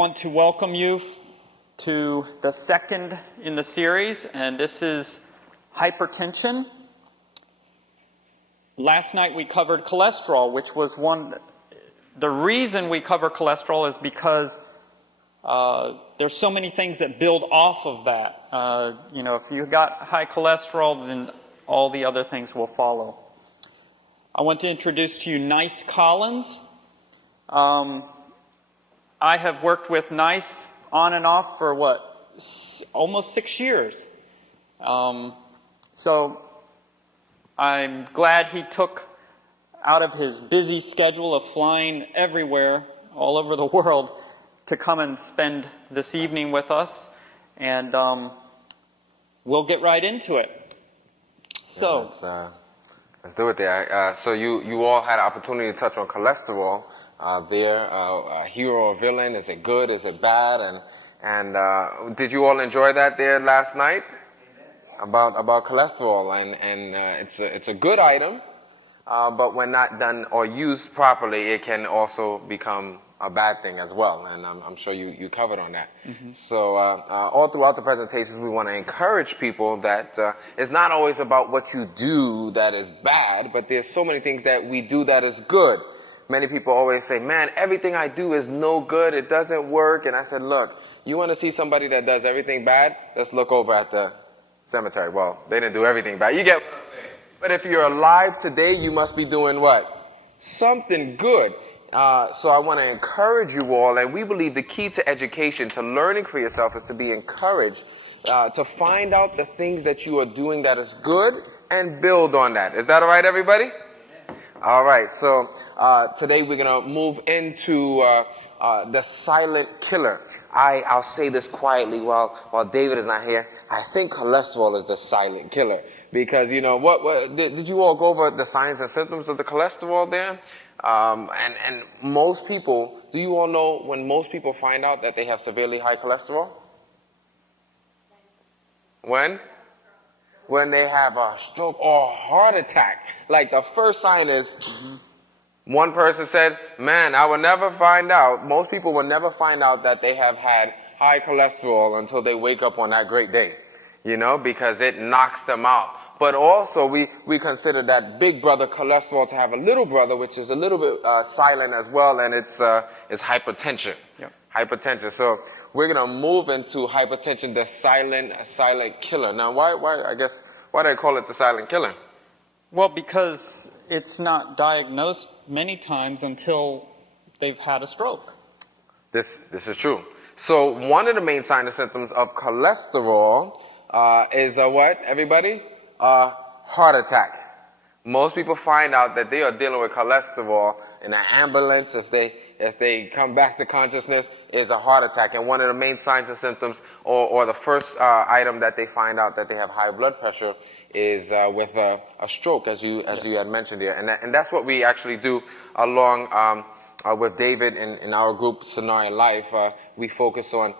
Want to welcome you to the second in the series, and this is hypertension. Last night we covered cholesterol, which was the reason we cover cholesterol is because there's so many things that build off of that. If you've got high cholesterol, then all the other things will follow. I want to introduce to you Nice Collins. I have worked with Nice on and off for almost 6 years. So I'm glad he took out of his busy schedule of flying everywhere, all over the world, to come and spend this evening with us. And we'll get right into it. So let's do it there. So you all had an opportunity to touch on cholesterol. Hero or villain? Is it good? Is it bad? And did you all enjoy that there last night? About cholesterol, and it's a good item, but when not done or used properly, it can also become a bad thing as well. And I'm sure you covered on that. Mm-hmm. So all throughout the presentations, we want to encourage people that it's not always about what you do that is bad, but there's so many things that we do that is good. Many people always say, man, everything I do is no good. It doesn't work. And I said, look, you want to see somebody that does everything bad? Let's look over at the cemetery. Well, they didn't do everything bad. You get what I'm saying? But if you're alive today, you must be doing what? Something good. So I want to encourage you all. And we believe the key to education, to learning for yourself, is to be encouraged to find out the things that you are doing that is good and build on that. Is that all right, everybody? All right, so today we're going to move into the silent killer. I'll say this quietly while David is not here. I think cholesterol is the silent killer because, what did you all go over the signs and symptoms of the cholesterol there? And most people, do you all know when most people find out that they have severely high cholesterol? When they have a stroke or a heart attack. Like the first sign is, one person said, man, I will never find out. Most people will never find out that they have had high cholesterol until they wake up on that great day, because it knocks them out. But also we consider that big brother cholesterol to have a little brother, which is a little bit silent as well, and it's hypertension. Yep. Hypertension. So we're going to move into hypertension, the silent killer. Now, why do they call it the silent killer? Well, because it's not diagnosed many times until they've had a stroke. This is true. So one of the main signs and symptoms of cholesterol is what, everybody? Heart attack. Most people find out that they are dealing with cholesterol in an ambulance if they come back to consciousness is a heart attack. And one of the main signs and symptoms or the first item that they find out that they have high blood pressure is with a stroke, as you had mentioned here. And that's what we actually do along with David in our group Scenario Life. We focus on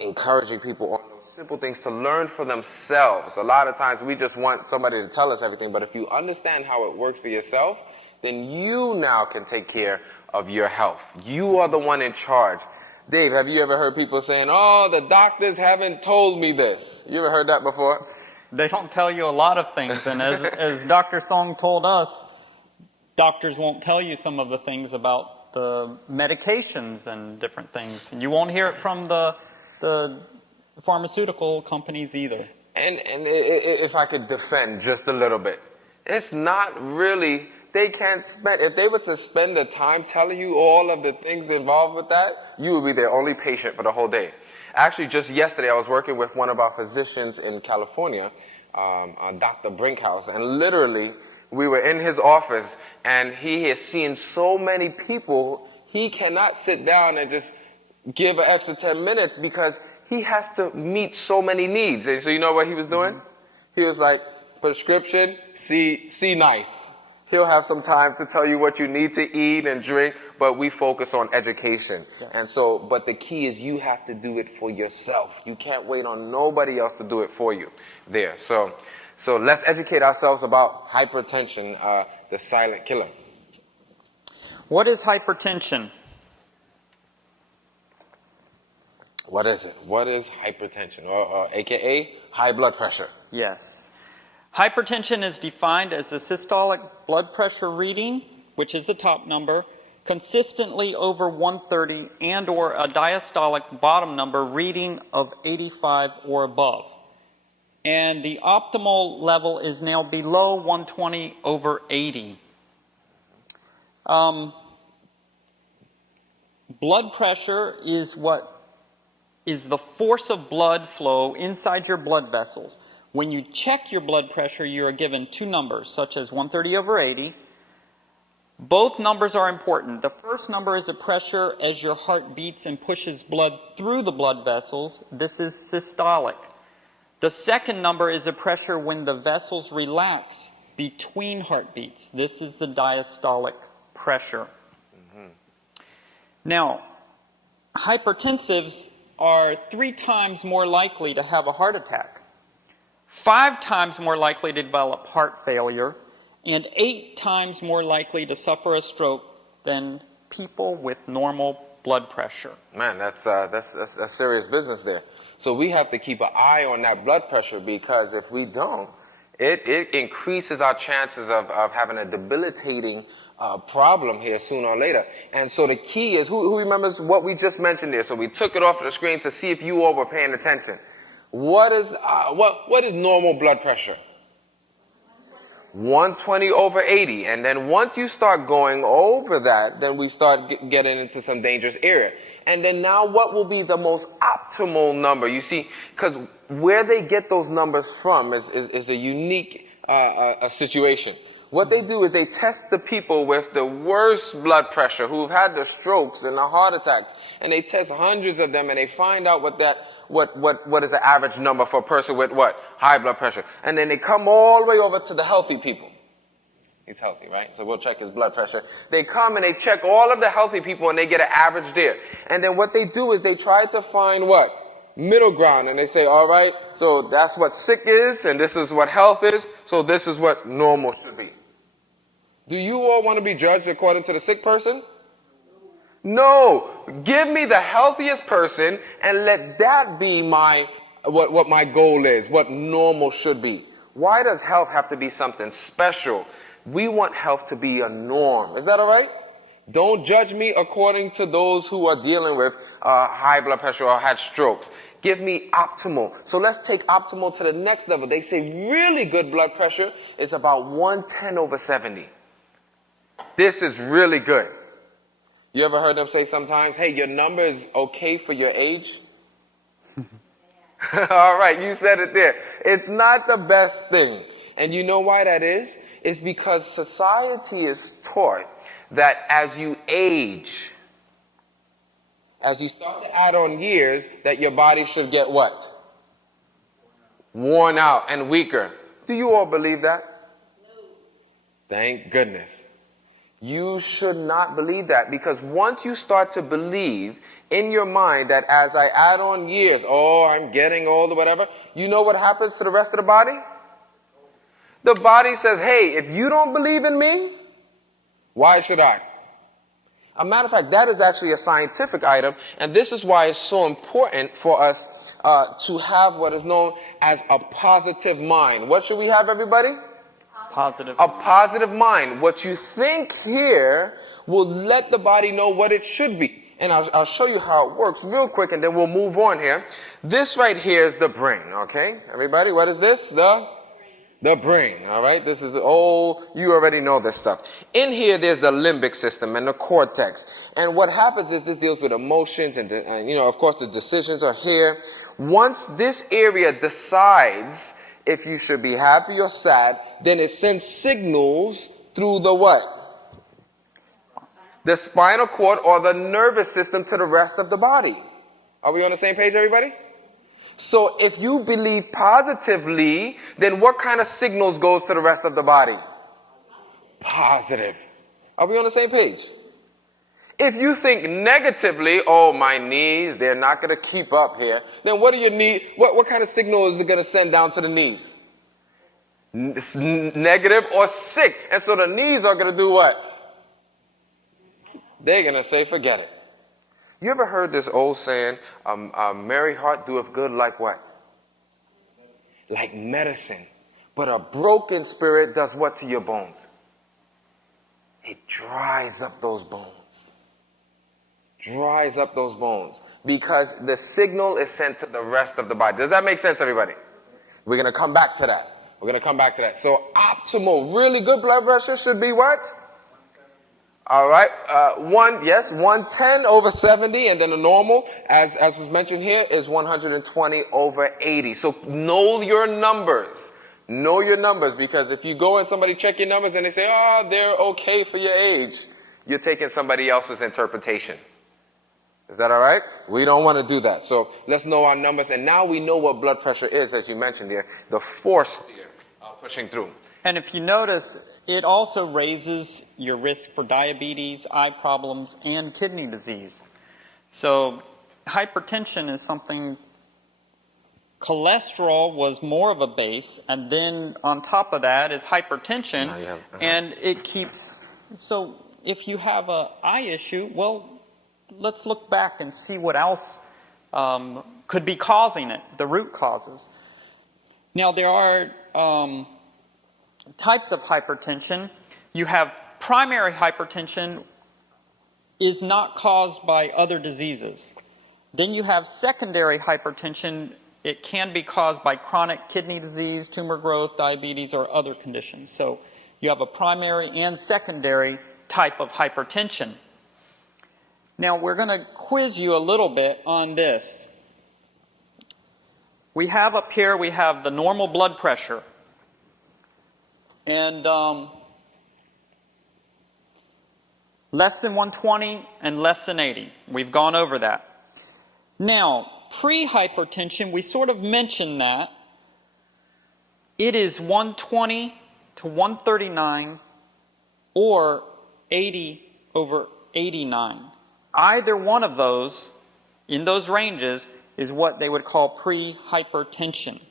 encouraging people on simple things to learn for themselves. A lot of times we just want somebody to tell us everything, but if you understand how it works for yourself, then you now can take care of your health. You are the one in charge. Dave, have you ever heard people saying, oh, the doctors haven't told me this? You ever heard that before? They don't tell you a lot of things, and as Dr. Song told us, doctors won't tell you some of the things about the medications and different things. And you won't hear it from the pharmaceutical companies either. And if I could defend just a little bit, it's not really, they can't spend, if they were to spend the time telling you all of the things involved with that, you would be their only patient for the whole day. Actually, just yesterday I was working with one of our physicians in California, Dr. Brinkhouse, and literally we were in his office and he has seen so many people, he cannot sit down and just give an extra 10 minutes because he has to meet so many needs. And so you know what he was doing? He was like, prescription, see Nice. He'll have some time to tell you what you need to eat and drink, but we focus on education. Yes. And so, but the key is you have to do it for yourself. You can't wait on nobody else to do it for you there. So let's educate ourselves about hypertension, the silent killer. What is hypertension? What is it? What is hypertension, or AKA high blood pressure? Yes. Hypertension is defined as the systolic blood pressure reading, which is the top number, consistently over 130 and or a diastolic bottom number reading of 85 or above. And the optimal level is now below 120 over 80. Blood pressure is what is the force of blood flow inside your blood vessels. When you check your blood pressure, you are given two numbers, such as 130 over 80. Both numbers are important. The first number is the pressure as your heart beats and pushes blood through the blood vessels. This is systolic. The second number is the pressure when the vessels relax between heartbeats. This is the diastolic pressure. Now, hypertensives are 3 times more likely to have a heart attack, 5 times more likely to develop heart failure, and 8 times more likely to suffer a stroke than people with normal blood pressure. Man, that's serious business there. So we have to keep an eye on that blood pressure, because if we don't, it increases our chances of having a debilitating problem here sooner or later. And so the key is, who remembers what we just mentioned there? So we took it off of the screen to see if you all were paying attention. What is normal blood pressure? 120 over 80. And then once you start going over that, then we start getting into some dangerous area. And then now what will be the most optimal number? You see, because where they get those numbers from is a unique situation. What they do is they test the people with the worst blood pressure, who've had the strokes and the heart attacks, and they test hundreds of them, and they find out what is the average number for a person with what? High blood pressure. And then they come all the way over to the healthy people. He's healthy, right? So we'll check his blood pressure. They come and they check all of the healthy people, and they get an average there. And then what they do is they try to find what? Middle ground. And they say, all right, so that's what sick is, and this is what health is, so this is what normal should be. Do you all want to be judged according to the sick person? No. Give me the healthiest person and let that be what my goal is, what normal should be. Why does health have to be something special? We want health to be a norm. Is that all right? Don't judge me according to those who are dealing with high blood pressure or had strokes. Give me optimal. So let's take optimal to the next level. They say really good blood pressure is about 110 over 70. This is really good. You ever heard them say sometimes, hey, your number is okay for your age? All right, you said it there. It's not the best thing. And you know why that is? It's because society is taught that as you age, as you start to add on years, that your body should get what? Worn out and weaker. Do you all believe that? No. Thank goodness. You should not believe that, because once you start to believe in your mind that as I add on years, I'm getting old or whatever, you know what happens to the rest of the body? The body says, hey, if you don't believe in me, why should I? A matter of fact, that is actually a scientific item, and this is why it's so important for us to have what is known as a positive mind. What should we have, everybody? Positive. A positive mind. What you think here will let the body know what it should be. And I'll show you how it works real quick, and then we'll move on here. This right here is the brain, okay? Everybody, what is this? The brain, all right? This is you already know this stuff. In here, there's the limbic system and the cortex. And what happens is this deals with emotions and of course, the decisions are here. Once this area decides if you should be happy or sad, then it sends signals through the what? The spinal cord or the nervous system to the rest of the body. Are we on the same page, everybody? So if you believe positively, then what kind of signals goes to the rest of the body? Positive. Are we on the same page? If you think negatively, my knees, they're not going to keep up here, then what are your knees? What kind of signal is it going to send down to the knees? Negative or sick. And so the knees are going to do what? They're going to say, forget it. You ever heard this old saying, merry heart doeth good like what? Like medicine. But a broken spirit does what to your bones? It dries up those bones. Dries up those bones. Because the signal is sent to the rest of the body. Does that make sense, everybody? We're going to come back to that. We're going to come back to that. So optimal, really good blood pressure should be what? All right. 110 over 70, and then the normal, as was mentioned here, is 120 over 80. So know your numbers. Know your numbers, because if you go and somebody check your numbers and they say, oh, they're okay for your age, you're taking somebody else's interpretation. Is that all right? We don't want to do that. So let's know our numbers, and now we know what blood pressure is, as you mentioned here, the force here pushing through. And if you notice, it also raises your risk for diabetes, eye problems, and kidney disease. So hypertension is something, cholesterol was more of a base, and then on top of that is hypertension, and it keeps, so if you have an eye issue, well, let's look back and see what else could be causing it, the root causes. Now, there are types of hypertension. You have primary hypertension is not caused by other diseases. Then you have secondary hypertension. It can be caused by chronic kidney disease, tumor growth, diabetes, or other conditions. So you have a primary and secondary type of hypertension. Now we're going to quiz you a little bit on this. We have up here, we have the normal blood pressure. And less than 120 and less than 80. We've gone over that. Now, pre-hypertension, we sort of mentioned that. It is 120 to 139 or 80 over 89. Either one of those, in those ranges, is what they would call pre-hypertension.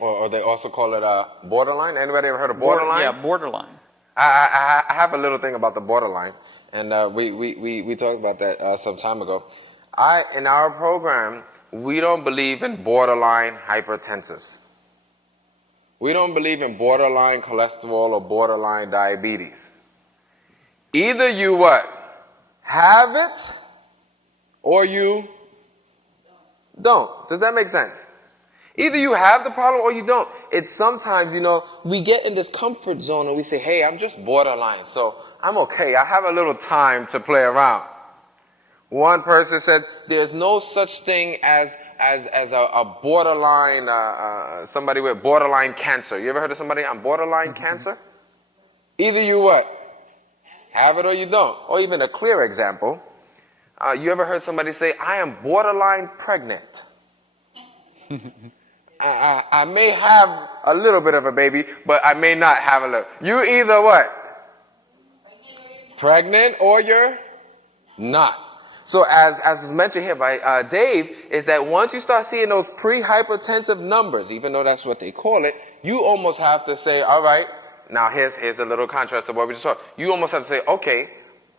Or they also call it borderline. Anybody ever heard of borderline? Yeah, borderline. I have a little thing about the borderline, and we talked about that some time ago. In our program, we don't believe in borderline hypertensives. We don't believe in borderline cholesterol or borderline diabetes. Either you what? Have it, or you don't. Does that make sense? Either you have the problem or you don't. It's sometimes, we get in this comfort zone and we say, hey, I'm just borderline, so I'm okay. I have a little time to play around. One person said, there's no such thing as a borderline, somebody with borderline cancer. You ever heard of somebody on borderline cancer? Either you what? Have it or you don't. Or even a clear example. You ever heard somebody say, I am borderline pregnant? I may have a little bit of a baby, but I may not have a little. You either what? Pregnant or you're not. So as was mentioned here by Dave, is that once you start seeing those pre-hypertensive numbers, even though that's what they call it, you almost have to say, all right, now here's a little contrast to what we just saw. You almost have to say, okay,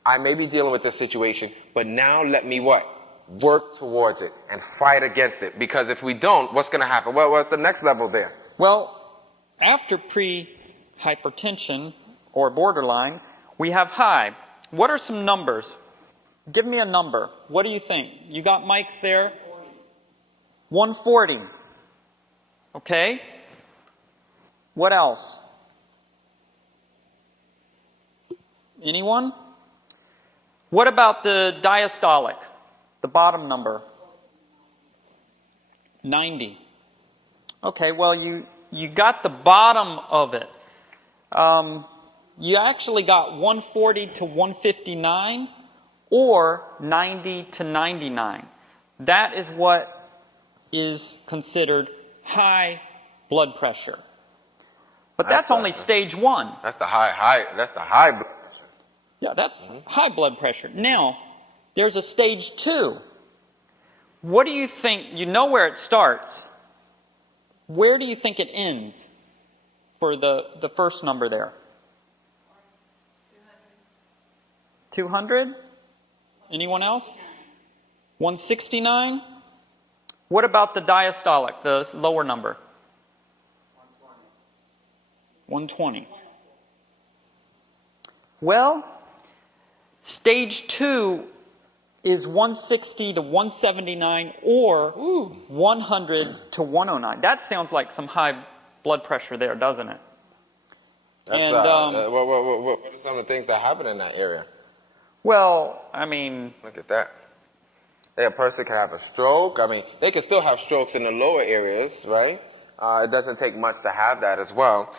I may be dealing with this situation, but now let me what? Work towards it and fight against it. Because if we don't, what's going to happen? Well, what's the next level there? Well, after pre-hypertension or borderline, we have high. What are some numbers? Give me a number. What do you think? You got mics there? 140. Okay. What else? Anyone? What about the diastolic? The bottom number? 90. Okay, well, you got the bottom of it. You actually got 140 to 159 or 90 to 99. That is what is considered high blood pressure. But that's only stage 1. That's the high blood pressure. Yeah, that's high blood pressure. Now, there's a stage 2. What do you think? You know where it starts. Where do you think it ends for the first number there? 200? Anyone else? 169? What about the diastolic, the lower number? 120. Well, stage 2 is 160 to 179 or 100 to 109. That sounds like some high blood pressure there, doesn't it? That's, And, what are some of the things that happen in that area? well, I mean, Look at that. A person can have a stroke. I mean, they can still have strokes in the lower areas, right? It doesn't take much to have that as well.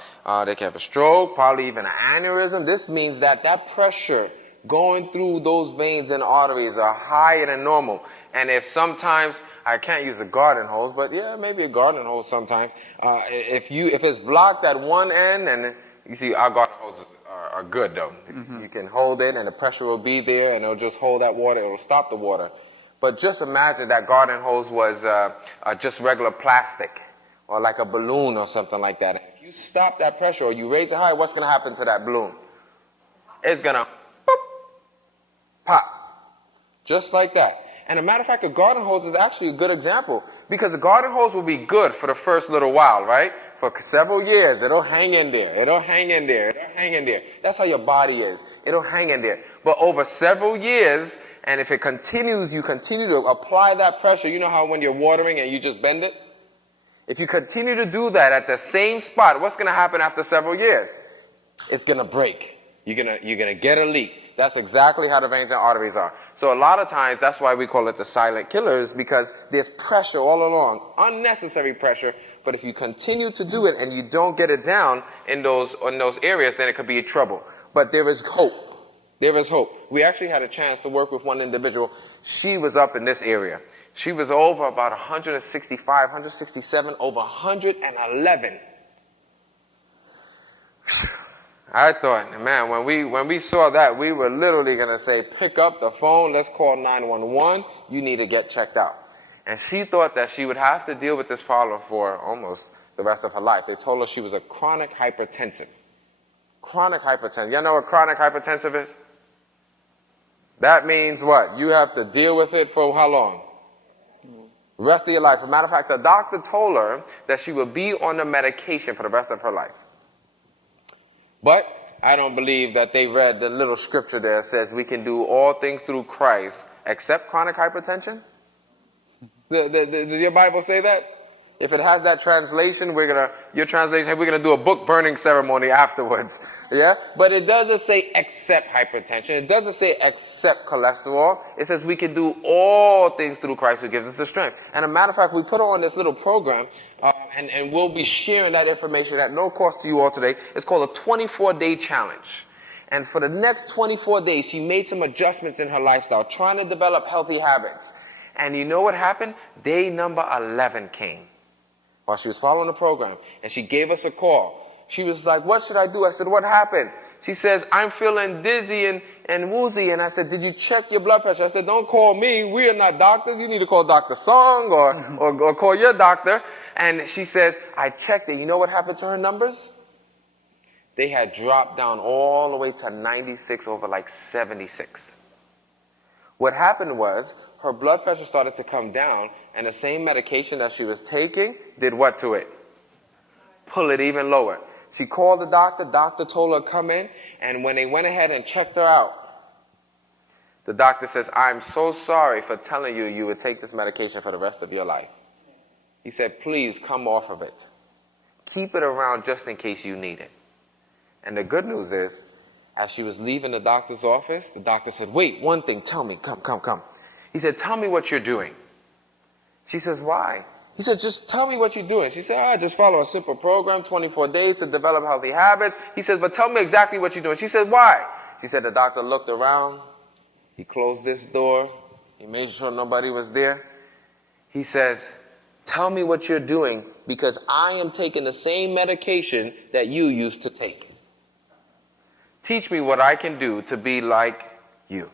They can have a stroke, probably even an aneurysm. This means that that pressure going through those veins and arteries are higher than normal. And if sometimes, I can't use a garden hose, but yeah, maybe a garden hose sometimes. If it's blocked at one end, and you see our garden hoses are good though. You can hold it and the pressure will be there and it'll just hold that water, it'll stop the water. But just imagine that garden hose was just regular plastic or like a balloon or something like that. If you stop that pressure or you raise it high, what's going to happen to that balloon? It's going to pop. Just like that. And a matter of fact, a garden hose is actually a good example because a garden hose will be good for the first little while, right? For several years, it'll hang in there. It'll hang in there. It'll hang in there. That's how your body is. It'll hang in there. But over several years, and if it continues, you continue to apply that pressure. You know how when you're watering and you just bend it? If you continue to do that at the same spot, what's going to happen after several years? It's going to break. You're going to get a leak. That's exactly how the veins and arteries are. So a lot of times, that's why we call it the silent killers, because there's pressure all along, unnecessary pressure. But if you continue to do it and you don't get it down in those areas, then it could be trouble. But there is hope. There is hope. We actually had a chance to work with one individual. She was up in this area. She was over about 165, 167, over 111. I thought, man, when we saw that, we were literally going to say, pick up the phone, let's call 911, you need to get checked out. And she thought that she would have to deal with this problem for almost the rest of her life. They told her she was a chronic hypertensive. Chronic hypertensive. You know what chronic hypertensive is? That means what? You have to deal with it for how long? The rest of your life. As a matter of fact, the doctor told her that she would be on the medication for the rest of her life. But I don't believe that they read the little scripture there that says we can do all things through Christ except chronic hypertension. Does your Bible say that? If it has that translation, we're gonna do a book burning ceremony afterwards. Yeah? But it doesn't say except hypertension. It doesn't say except cholesterol. It says we can do all things through Christ who gives us the strength. And a matter of fact, we put on this little program, and we'll be sharing that information at no cost to you all today. It's called a 24-day challenge. And for the next 24 days, she made some adjustments in her lifestyle, trying to develop healthy habits. And you know what happened? Day number 11 came while she was following the program. And she gave us a call. She was like, what should I do? I said, what happened? She says, I'm feeling dizzy and woozy. And I said, did you check your blood pressure? I said, don't call me. We are not doctors. You need to call Dr. Song or call your doctor. And she said, I checked it. You know what happened to her numbers? They had dropped down all the way to 96 over like 76. What happened was her blood pressure started to come down, and the same medication that she was taking did what to it? Pull it even lower. She called the doctor. Doctor told her to come in, and when they went ahead and checked her out, the doctor says, I'm so sorry for telling you you would take this medication for the rest of your life. He said, please come off of it. Keep it around just in case you need it. And the good news is, as she was leaving the doctor's office, the doctor said, wait, one thing, tell me, come. He said, tell me what you're doing. She says, why? He said, just tell me what you're doing. She said, I just follow a simple program, 24 days to develop healthy habits. He says, but tell me exactly what you're doing. She said, why? She said, the doctor looked around. He closed this door. He made sure nobody was there. He says, tell me what you're doing because I am taking the same medication that you used to take. Teach me what I can do to be like you.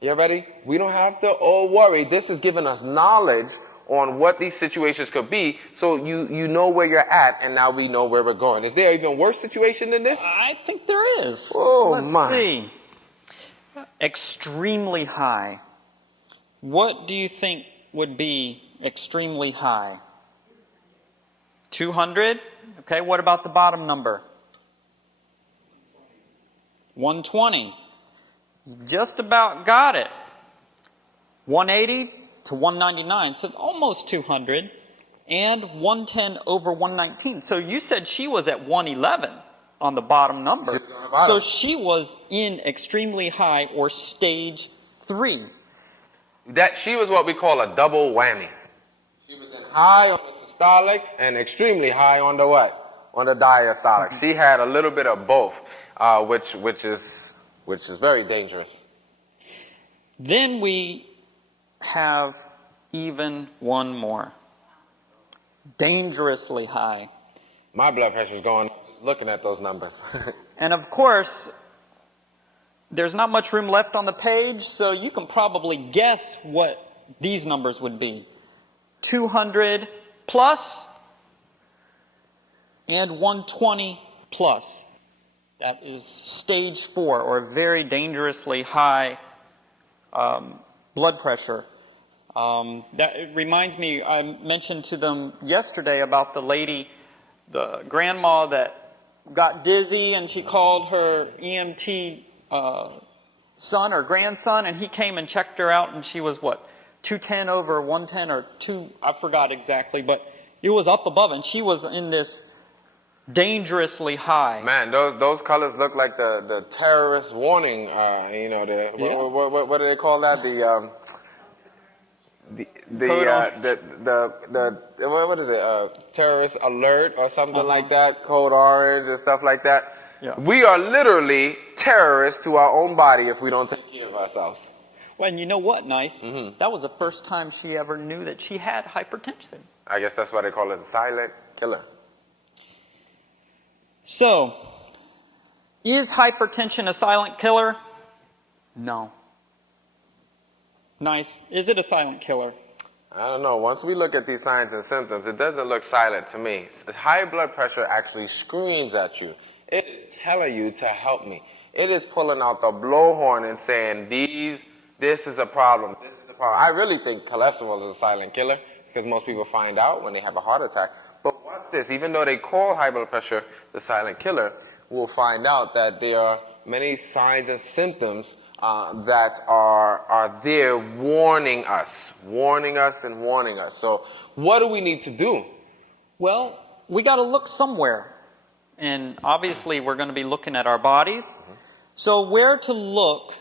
You ready? We don't have to all worry. This is giving us knowledge on what these situations could be, so you know where you're at, and now we know where we're going. Is there an even worse situation than this? I think there is. Oh, Let's my. see. Extremely high. What do you think would be extremely high? 200? Okay, what about the bottom number? 120. Just about got it. 180 to 199, so almost 200. And 110 over 119. So you said she was at 111 on the bottom number. She was on the bottom. So she was in extremely high or stage 3. That she was what we call a double whammy. She was in high on the systolic and extremely high on the what? On the diastolic. She had a little bit of both, which is very dangerous. Then we have even one more. Dangerously high. My blood pressure's going up just looking at those numbers. And of course, there's not much room left on the page, so you can probably guess what these numbers would be. 200 plus and 120 plus. That is stage 4, or very dangerously high blood pressure. That reminds me, I mentioned to them yesterday about the lady, the grandma that got dizzy, and she called her EMT son or grandson, and he came and checked her out, and she was what, 210 over 110 or 2, I forgot exactly, but it was up above, and she was in this dangerously high. Man, those colors look like the terrorist warning. What do they call that? What is it? Terrorist alert or something like that. Code orange and stuff like that. Yeah. We are literally terrorists to our own body if we don't take care of ourselves. Well, and you know what, Nice? Mm-hmm. That was the first time she ever knew that she had hypertension. I guess that's why they call it a silent killer. So, is hypertension a silent killer? No. Nice. Is it a silent killer? I don't know. Once we look at these signs and symptoms, it doesn't look silent to me. High blood pressure actually screams at you. It is telling you to help me. It is pulling out the blowhorn and saying, this is a problem. This is a problem. I really think cholesterol is a silent killer because most people find out when they have a heart attack. But watch this. Even though they call high blood pressure the silent killer, we'll find out that there are many signs and symptoms that are there warning us. So what do we need to do? Well, we got to look somewhere. And obviously we're going to be looking at our bodies. Mm-hmm. So where to look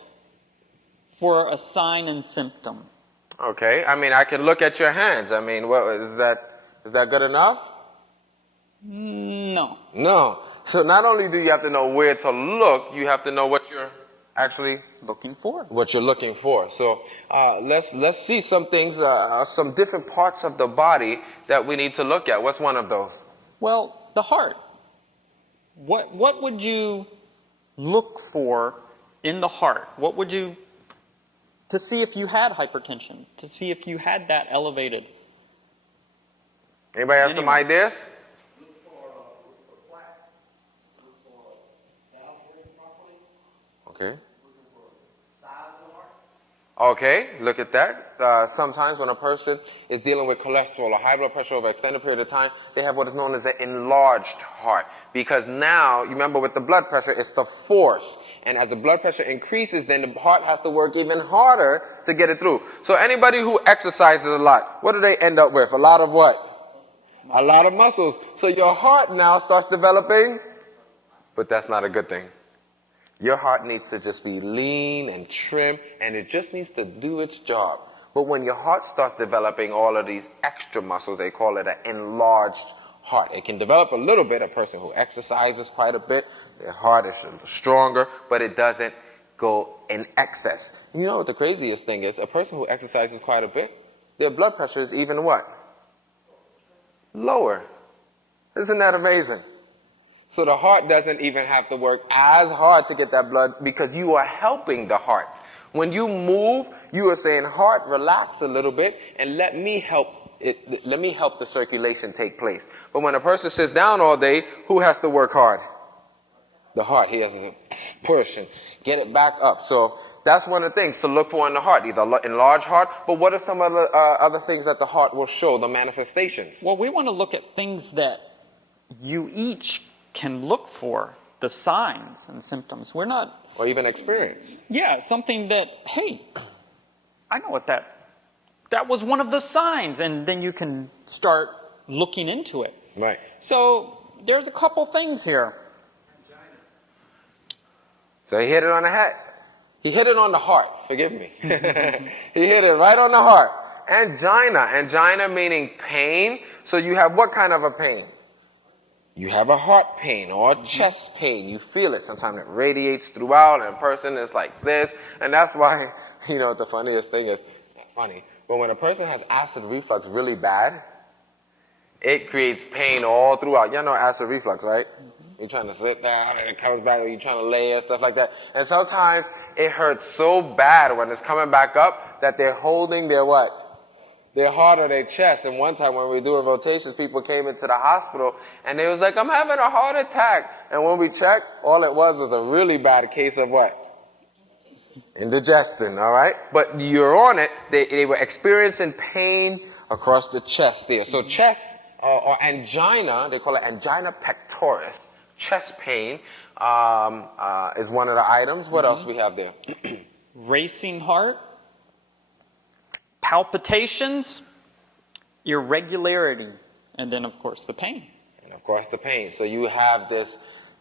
for a sign and symptom? Okay. I mean, I can look at your hands. I mean, what is that good enough? No. No. So not only do you have to know where to look, you have to know what you're actually looking for. What you're looking for. So let's see some things, some different parts of the body that we need to look at. What's one of those? Well, the heart. What would you look for in the heart? What would you, to see if you had hypertension, to see if you had that elevated? Anybody have some ideas? Okay. Okay, look at that. Sometimes when a person is dealing with cholesterol or high blood pressure over an extended period of time, they have what is known as an enlarged heart. Because now, you remember with the blood pressure, it's the force. And as the blood pressure increases, then the heart has to work even harder to get it through. So anybody who exercises a lot, what do they end up with? A lot of what? A lot of muscles. So your heart now starts developing, but that's not a good thing. Your heart needs to just be lean and trim, and it just needs to do its job. But when your heart starts developing all of these extra muscles, they call it an enlarged heart. It can develop a little bit. A person who exercises quite a bit, their heart is stronger, but it doesn't go in excess. You know what the craziest thing is? A person who exercises quite a bit, their blood pressure is even what? Lower. Isn't that amazing? So the heart doesn't even have to work as hard to get that blood because you are helping the heart. When you move, you are saying, heart, relax a little bit and let me help the circulation take place. But when a person sits down all day, who has to work hard? The heart. He has to push and get it back up. So that's one of the things to look for in the heart, either enlarged heart, but what are some other things that the heart will show, the manifestations? Well, we want to look at things that you each can look for, the signs and symptoms. We're not... Or even experience. Yeah, something that, hey, I know what that was one of the signs, and then you can start looking into it. Right. So there's a couple things here. So he hit it on the head. He hit it on the heart. Forgive me. He hit it right on the heart. Angina. Angina meaning pain. So you have what kind of a pain? You have a heart pain or a chest pain. You feel it. Sometimes it radiates throughout and a person is like this. And that's why, you know, the funniest thing is, not funny, but when a person has acid reflux really bad, it creates pain all throughout. You know acid reflux, right? You're trying to sit down and it comes back and you're trying to lay and stuff like that. And sometimes it hurts so bad when it's coming back up that they're holding their what? Their heart or their chest. And one time when we were doing rotations, people came into the hospital and they was like, I'm having a heart attack. And when we checked, all it was a really bad case of what? Indigestion, all right? But you're on it. They were experiencing pain across the chest there. So chest or angina, they call it angina pectoris. Chest pain is one of the items. What else we have there? Racing heart, palpitations, irregularity, and then of course the pain. And of course the pain. So you have this,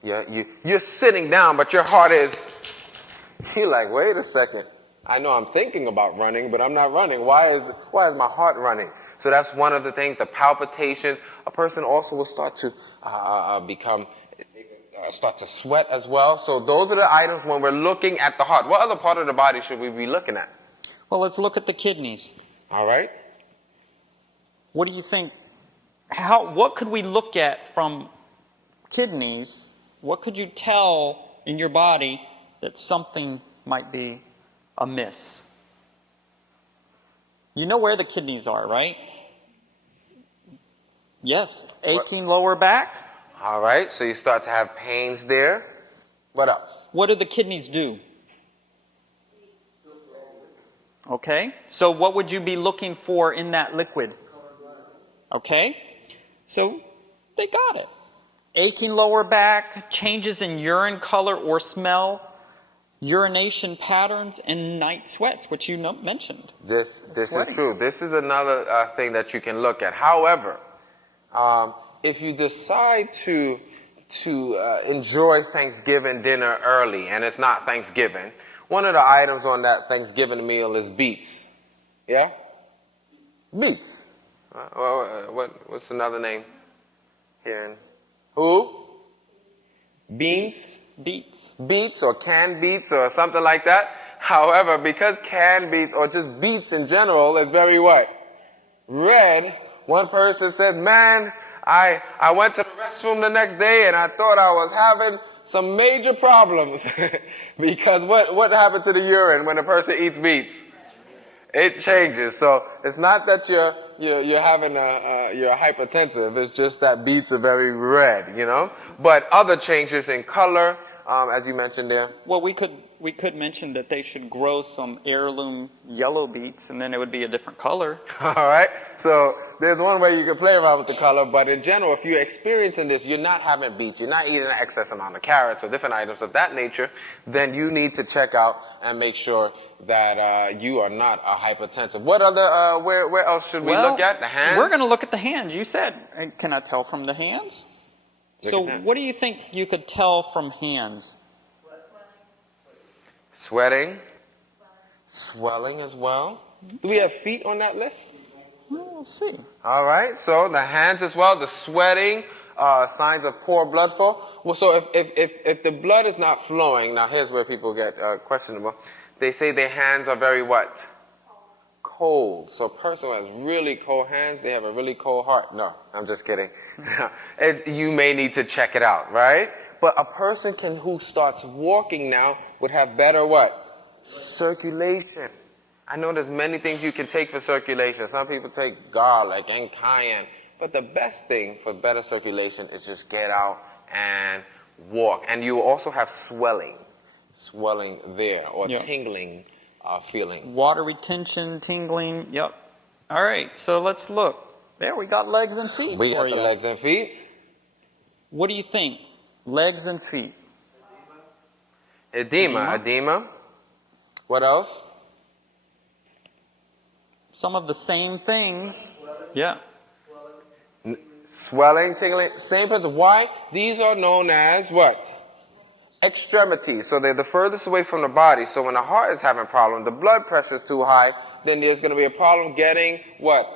you're sitting down, but your heart is, you're like, wait a second. I know I'm thinking about running, but I'm not running. Why is my heart running? So that's one of the things, the palpitations. A person also will start to start to sweat as well. So those are the items when we're looking at the heart. What other part of the body should we be looking at? Well, let's look at the kidneys. All right. What do you think? What could we look at from kidneys? What could you tell in your body that something might be amiss? You know where the kidneys are, right? Yes. Aching lower back. All right. So you start to have pains there. What else? What do the kidneys do? Okay. So what would you be looking for in that liquid? Okay. So they got it. Aching lower back, changes in urine color or smell, urination patterns, and night sweats, which you mentioned. This is true. This is another thing that you can look at. However, if you decide to enjoy Thanksgiving dinner early and it's not Thanksgiving, one of the items on that Thanksgiving meal is beets. Yeah? Beets. What's another name here? Who? Beans? Beets. Beets or canned beets or something like that. However, because canned beets or just beets in general is very what? Red. One person said, man, I went to the restroom the next day and I thought I was having some major problems because what happened to the urine when a person eats beets? It changes. So it's not that you're having you're hypertensive. It's just that beets are very red, you know. But other changes in color, as you mentioned there. Well, we could mention that they should grow some heirloom yellow beets, and then it would be a different color. All right. So there's one way you can play around with the color, but in general, if you're experiencing this, you're not having beets, you're not eating an excess amount of carrots or different items of that nature, then you need to check out and make sure that you are not a hypertensive. What other? Where else should we look at? The hands. We're going to look at the hands. You said, can I tell from the hands? So what do you think you could tell from hands? Sweating. Swelling as well. Do we have feet on that list? Well, we'll see. All right. So the hands as well, the sweating, signs of poor blood flow. Well, so if the blood is not flowing, now here's where people get questionable. They say their hands are very what? Cold. So a person who has really cold hands, they have a really cold heart. No, I'm just kidding. You may need to check it out, right? But a person who starts walking now would have better what? Circulation. I know there's many things you can take for circulation. Some people take garlic and cayenne. But the best thing for better circulation is just get out and walk. And you also have swelling. swelling there or Yep. tingling feeling. Water retention, tingling. Yep. All right, so let's look. There, we got legs and feet. We got for the you. legs and feet. What do you think? Legs and feet. Edema. What else? Some of the same things. Yeah. Swelling, tingling, same person. Why? These are known as what? Extremities. So they're the furthest away from the body. So when the heart is having a problem, the blood pressure is too high, then there's going to be a problem getting what?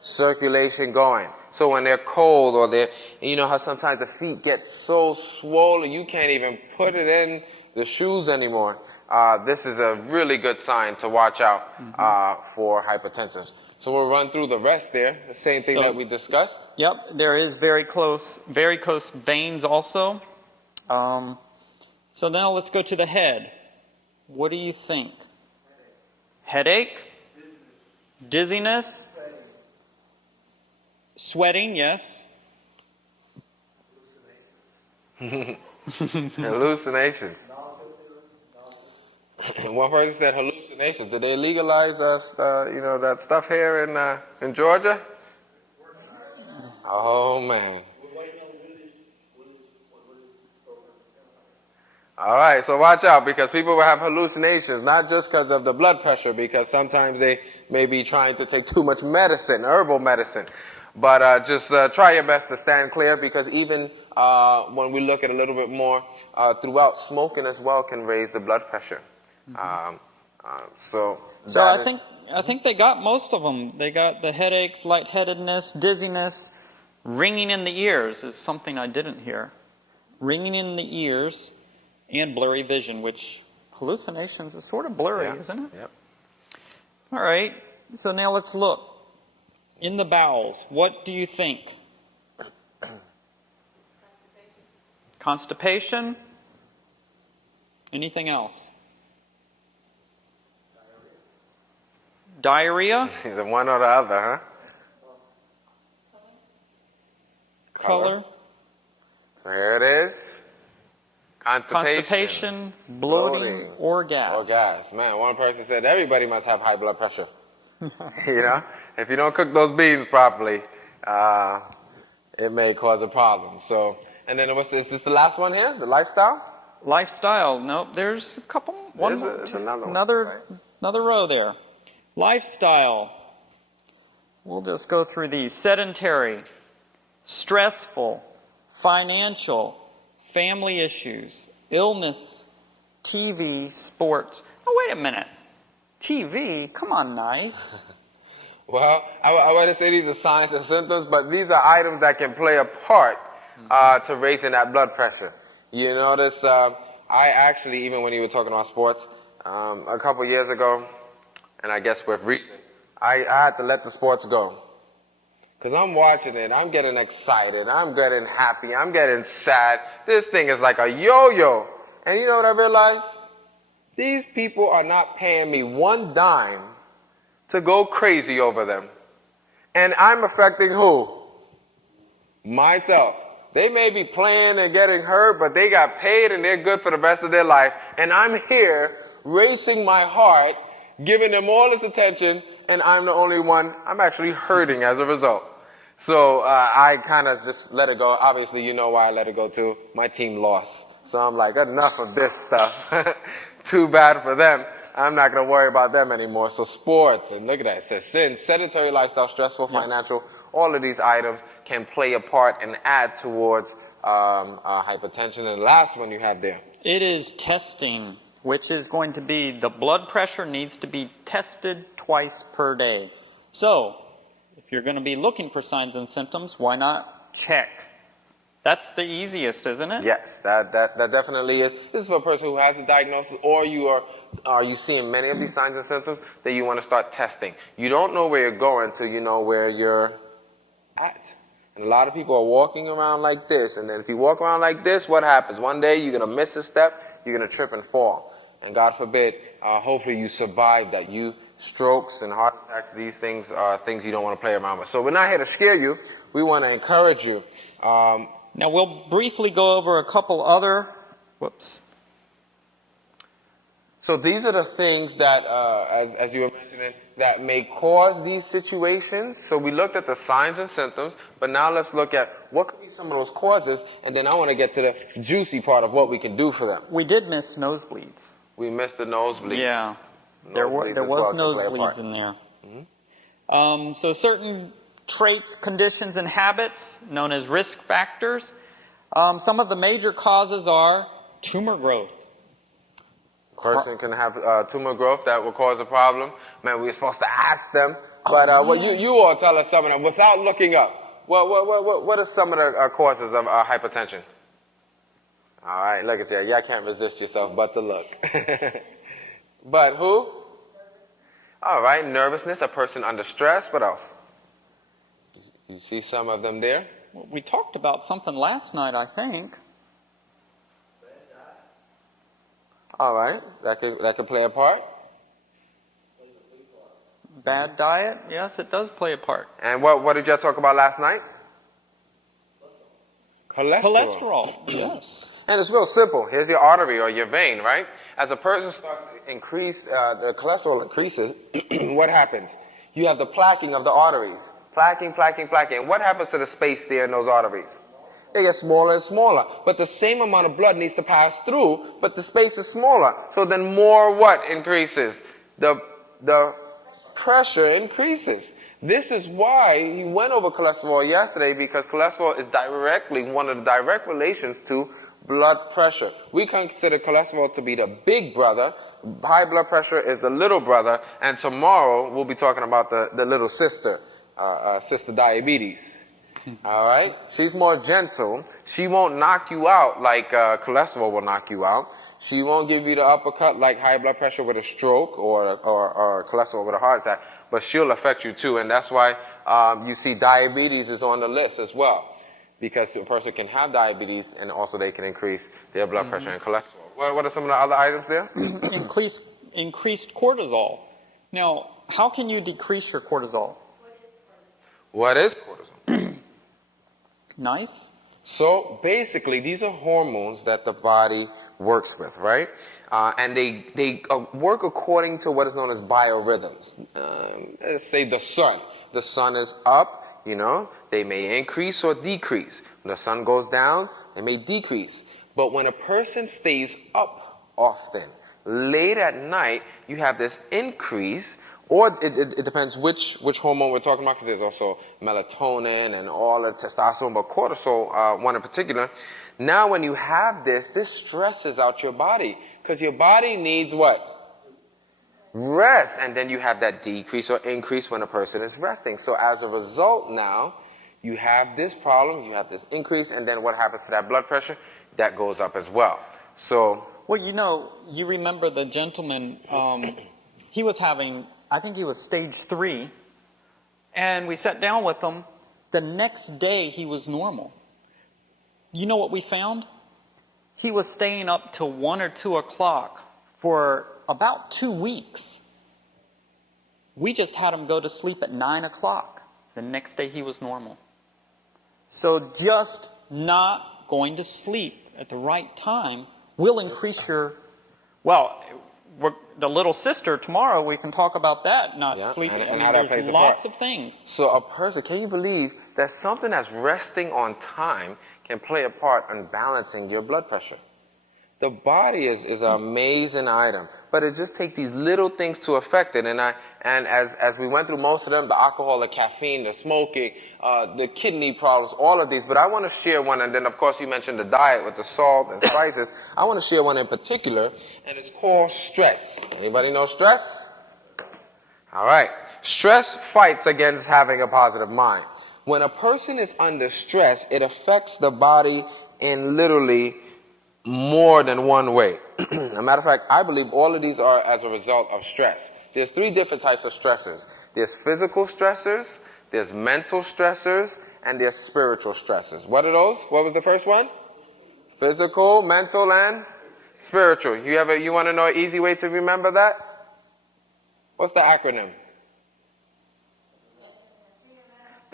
Circulation going. So when they're cold or they're, you know how sometimes the feet get so swollen you can't even put it in the shoes anymore. This is a really good sign to watch out for hypertension. So we'll run through the rest there, the same thing that we discussed. Yep, there is varicose veins also. So now let's go to the head. What do you think? Headache? Dizziness? Sweating, yes. Hallucinations. One person said hallucinations. Did they legalize that stuff here in Georgia? Oh man. All right, so watch out because people will have hallucinations, not just because of the blood pressure, because sometimes they may be trying to take too much medicine, herbal medicine. But just try your best to stand clear because even when we look at a little bit more throughout, smoking as well can raise the blood pressure. So I think they got most of them. They got the headaches, lightheadedness, dizziness, ringing in the ears is something I didn't hear. Ringing in the ears and blurry vision, which hallucinations is sort of blurry, isn't it? Yep. All right. So now let's look. In the bowels, what do you think? Constipation? Anything else? Diarrhea? Either one or the other, huh? Color? So here it is. Constipation, bloating, or gas. Or gas. Man, one person said everybody must have high blood pressure. You know? If you don't cook those beans properly, it may cause a problem. So, and then is this the last one here? The lifestyle? Lifestyle. Nope, there's a couple. There's another row there. Lifestyle. We'll just go through these. Sedentary, stressful, financial, family issues, illness, TV, sports. Oh, wait a minute. TV? Come on, nice. Well, I want to say these are signs and symptoms, but these are items that can play a part to raising that blood pressure. You notice, I actually, even when you were talking about sports, a couple years ago, and I guess with reason, I had to let the sports go. Because I'm watching it, I'm getting excited, I'm getting happy, I'm getting sad. This thing is like a yo-yo. And you know what I realized? These people are not paying me one dime to go crazy over them. And I'm affecting who? Myself. They may be playing and getting hurt, but they got paid and they're good for the rest of their life. And I'm here racing my heart, giving them all this attention, and I'm the only one. I'm actually hurting as a result. So I kind of just let it go. Obviously, you know why I let it go too. My team lost. So I'm like, enough of this stuff. Too bad for them. I'm not going to worry about them anymore. So sports, and look at that. It says sin, sedentary lifestyle, stressful, financial. All of these items can play a part and add towards hypertension. And the last one you have there. It is testing, which is going to be the blood pressure needs to be tested twice per day. So, if you're going to be looking for signs and symptoms, why not check? That's the easiest, isn't it? Yes, that definitely is. This is for a person who has a diagnosis, or you are you seeing many of these signs and symptoms that you want to start testing. You don't know where you're going till you know where you're at. And a lot of people are walking around like this, and then if you walk around like this, what happens? One day you're going to miss a step, you're going to trip and fall. And God forbid, hopefully you survive that. Strokes and heart attacks, these things are things you don't want to play around with. So we're not here to scare you. We want to encourage you. Now we'll briefly go over a couple other, So these are the things that, as you were mentioning, that may cause these situations. So we looked at the signs and symptoms, but now let's look at what could be some of those causes, and then I want to get to the juicy part of what we can do for them. We did miss nosebleeds. We missed the nosebleeds. Yeah, there was nosebleeds in there. So certain traits, conditions, and habits known as risk factors. Some of the major causes are tumor growth. Person can have tumor growth that will cause a problem. Man, we're supposed to ask them, but what you all tell us some of them without looking up. What are some of the causes of hypertension? All right, look at you. Y'all can't resist yourself but to look. But who? All right, nervousness, a person under stress. What else? You see some of them there? We talked about something last night, I think. All right, that could play a part. Bad diet, yes, it does play a part. And what did y'all talk about last night? Cholesterol, yes. And it's real simple. Here's your artery or your vein, right? As a person starts to increase, the cholesterol increases, what happens? You have the plaquing of the arteries. Plaquing. And what happens to the space there in those arteries? They get smaller and smaller. But the same amount of blood needs to pass through, but the space is smaller. So then more what increases? The pressure increases. This is why he went over cholesterol yesterday, because cholesterol is directly one of the direct relations to blood pressure. We consider cholesterol to be the big brother. High blood pressure is the little brother. And tomorrow we'll be talking about the little sister, sister diabetes. All right? She's more gentle. She won't knock you out like cholesterol will knock you out. She won't give you the uppercut like high blood pressure with a stroke or cholesterol with a heart attack. But she'll affect you too. And that's why you see diabetes is on the list as well. Because a person can have diabetes and also they can increase their blood pressure and cholesterol. What are some of the other items there? Increased cortisol. Now, how can you decrease your cortisol? What is cortisol? Nice. So basically, these are hormones that the body works with, right? And they work according to what is known as biorhythms. Let's say the sun. The sun is up, they may increase or decrease. When the sun goes down, they may decrease. But when a person stays up often, late at night, you have this increase. Or it depends which hormone we're talking about, because there's also melatonin and all the testosterone, but cortisol, one in particular. Now when you have this stresses out your body, because your body needs what? Rest. And then you have that decrease or increase when a person is resting. So as a result now, you have this problem, you have this increase, and then what happens to that blood pressure? That goes up as well. So. Well, you remember the gentleman, he was having, I think he was stage 3, and we sat down with him. The next day, he was normal. You know what we found? He was staying up till 1 or 2 o'clock for about 2 weeks. We just had him go to sleep at 9 o'clock. The next day, he was normal. So just not going to sleep at the right time will increase your, the little sister, tomorrow we can talk about that, not sleeping. And how that plays there's lots of things. So a person, can you believe that something that's resting on time can play a part in balancing your blood pressure? The body is an amazing item, but it just takes these little things to affect it. And as we went through most of them, the alcohol, the caffeine, the smoking, the kidney problems, all of these. But I want to share one, and then of course you mentioned the diet with the salt and spices. I want to share one in particular, and it's called stress. Anybody know stress? All right. Stress fights against having a positive mind. When a person is under stress, it affects the body in literally more than one way. As a matter of fact, I believe all of these are as a result of stress. There's 3 different types of stressors. There's physical stressors, there's mental stressors, and there's spiritual stressors. What are those? What was the first one? Physical, mental, and spiritual. You want to know an easy way to remember that? What's the acronym?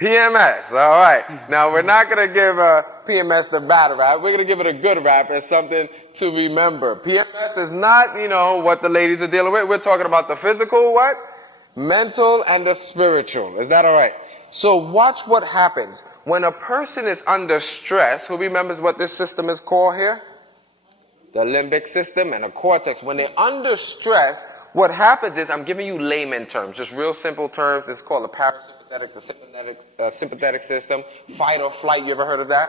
PMS, all right. Now, we're not going to give PMS the bad rap. We're going to give it a good rap as something to remember. PMS is not, what the ladies are dealing with. We're talking about the physical, what? Mental and the spiritual. Is that all right? So watch what happens. When a person is under stress, who remembers what this system is called here? The limbic system and the cortex. When they're under stress, what happens is, I'm giving you layman terms, just real simple terms. It's called the parasympathetic, the sympathetic system, fight or flight. You ever heard of that?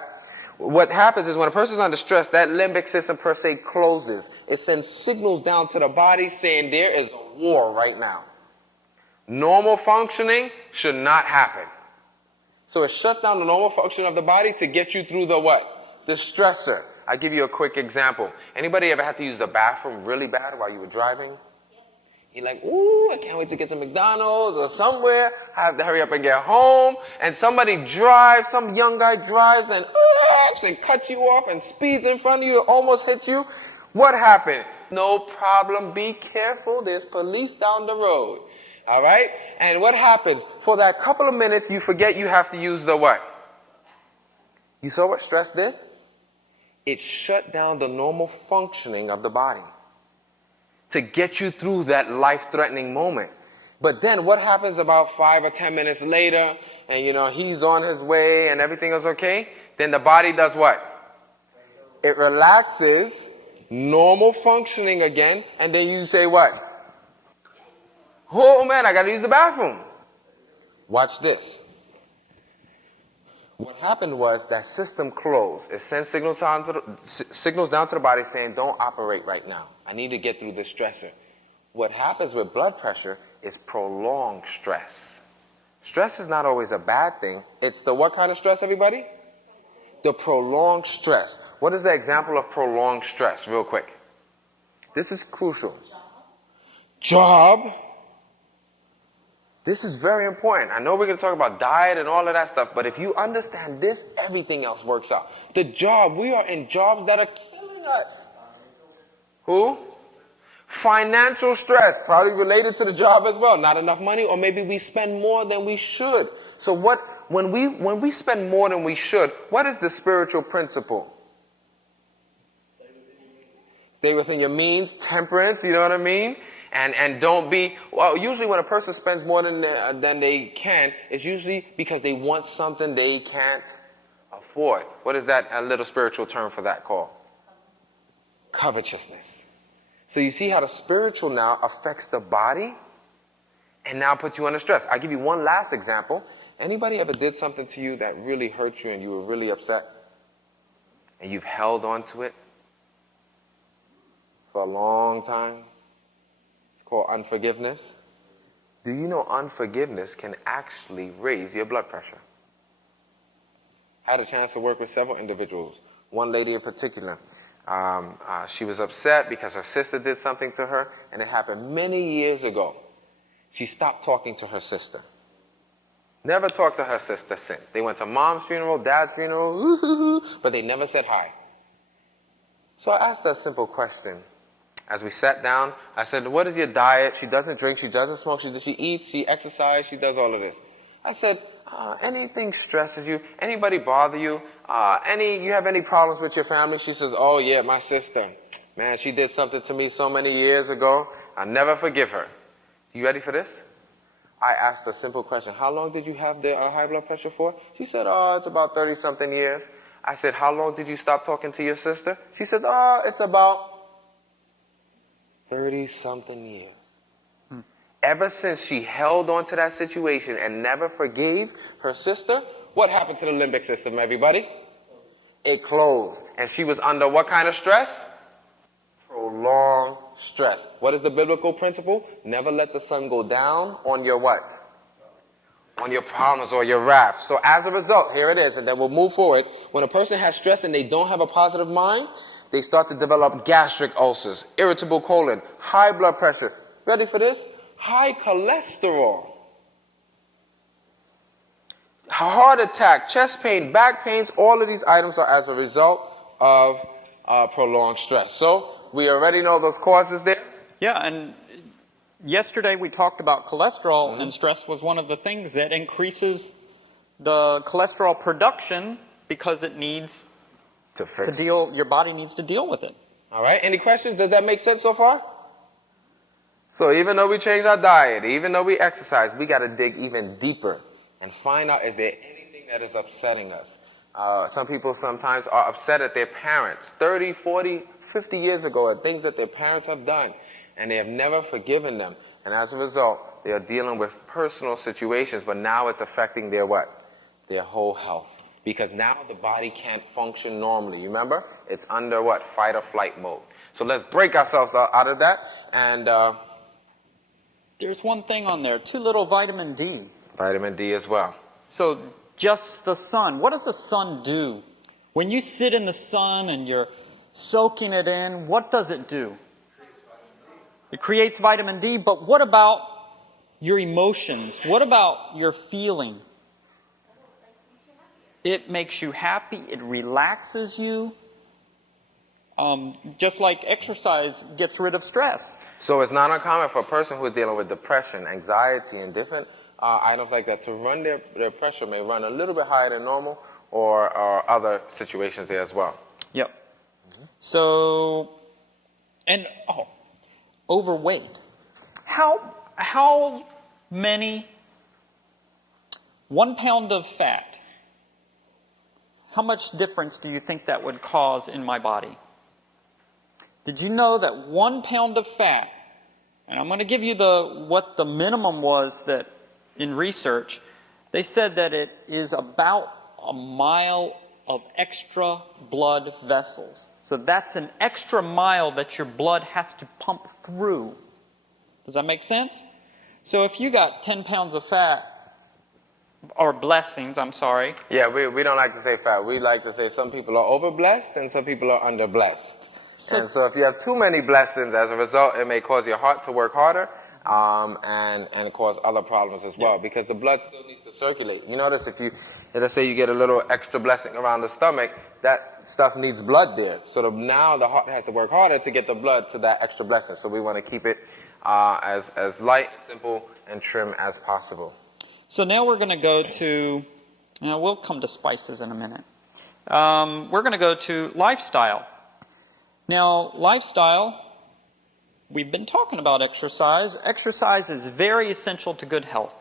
What happens is when a person is under stress, that limbic system per se closes. It sends signals down to the body saying there is a war right now. Normal functioning should not happen. So it shuts down the normal function of the body to get you through the what? The stressor. I'll give you a quick example. Anybody ever had to use the bathroom really bad while you were driving? You're like, ooh, I can't wait to get to McDonald's or somewhere. I have to hurry up and get home. And somebody drives, some young guy drives and cuts you off and speeds in front of you and almost hits you. What happened? No problem. Be careful. There's police down the road. All right? And what happens? For that couple of minutes, you forget you have to use the what? You saw what stress did? It shut down the normal functioning of the body to get you through that life-threatening moment. But then what happens about 5 or 10 minutes later, and he's on his way and everything is okay? Then the body does what? It relaxes, normal functioning again, and then you say what? Oh man, I gotta use the bathroom. Watch this. What happened was that system closed. It sends signals down to the body saying, don't operate right now. I need to get through this stressor. What happens with blood pressure is prolonged stress. Stress is not always a bad thing. It's the what kind of stress, everybody? The prolonged stress. What is the example of prolonged stress, real quick? This is crucial. Job. This is very important. I know we're going to talk about diet and all of that stuff, but if you understand this, everything else works out. The job, we are in jobs that are killing us. Who? Financial stress, probably related to the job as well. Not enough money, or maybe we spend more than we should. So when we spend more than we should, what is the spiritual principle? Stay within your means, temperance, you know what I mean? And don't be, usually when a person spends more than they can, it's usually because they want something they can't afford. What is that, a little spiritual term for that called? Covetousness. So you see how the spiritual now affects the body and now puts you under stress. I'll give you one last example. Anybody ever did something to you that really hurt you and you were really upset? And you've held on to it for a long time? Called unforgiveness. Do you know unforgiveness can actually raise your blood pressure? I had a chance to work with several individuals. One lady in particular, she was upset because her sister did something to her, and it happened many years ago. She stopped talking to her sister. Never talked to her sister since. They went to mom's funeral, dad's funeral, but they never said hi. So I asked her a simple question. As we sat down, I said, what is your diet? She doesn't drink, she doesn't smoke, she eats, she exercises, she does all of this. I said, anything stresses you? Anybody bother you? You have any problems with your family? She says, oh yeah, my sister. Man, she did something to me so many years ago. I'll never forgive her. You ready for this? I asked a simple question. How long did you have the high blood pressure for? She said, it's about 30-something years. I said, how long did you stop talking to your sister? She said, it's about 30-something years. Ever since she held on to that situation and never forgave her sister, what happened to the limbic system, everybody? It closed. And she was under what kind of stress? Prolonged stress. What is the biblical principle? Never let the sun go down on your what? On your problems or your wrath. So as a result, here it is, and then we'll move forward. When a person has stress and they don't have a positive mind, they start to develop gastric ulcers, irritable colon, high blood pressure. Ready for this? High cholesterol. Heart attack, chest pain, back pains, all of these items are as a result of prolonged stress. So we already know those causes there. Yeah, and yesterday we talked about cholesterol, and stress was one of the things that increases the cholesterol production because it needs To fix. your body needs to deal with it. All right. Any questions? Does that make sense so far? So even though we change our diet, even though we exercise, we got to dig even deeper and find out, is there anything that is upsetting us? Some people sometimes are upset at their parents 30, 40, 50 years ago at things that their parents have done, and they have never forgiven them. And as a result, they are dealing with personal situations, but now it's affecting their what? Their whole health. Because now the body can't function normally. You remember? It's under what? Fight or flight mode. So let's break ourselves out of that. And There's one thing on there, too little vitamin D. vitamin D as well. So just the sun. What does the sun do? When you sit in the sun and you're soaking it in, what does it do? It creates vitamin D, but what about your emotions? What about your feeling? It makes you happy. It relaxes you. Just like exercise gets rid of stress. So it's not uncommon for a person who is dealing with depression, anxiety, and different items like that to run their pressure may run a little bit higher than normal, or other situations there as well. Yep. So, and overweight. How many 1 pound of fat? How much difference do you think that would cause in my body? Did you know that 1 pound of fat, and I'm going to give you what the minimum was that in research, they said that it is about a mile of extra blood vessels. So that's an extra mile that your blood has to pump through. Does that make sense? So if you got 10 pounds of fat, or blessings, I'm sorry. Yeah, we don't like to say fat. We like to say some people are over-blessed and some people are under-blessed. And so if you have too many blessings, as a result, it may cause your heart to work harder and cause other problems as well, because the blood still needs to circulate. You notice let's say you get a little extra blessing around the stomach, that stuff needs blood there. So now the heart has to work harder to get the blood to that extra blessing. So we want to keep it as light, simple, and trim as possible. So now we're going to go to, we'll come to spices in a minute. We're going to go to lifestyle. Now, lifestyle, we've been talking about exercise. Exercise is very essential to good health.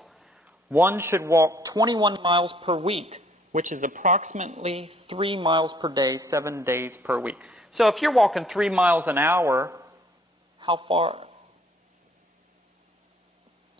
One should walk 21 miles per week, which is approximately 3 miles per day, 7 days per week. So if you're walking 3 miles an hour, how far?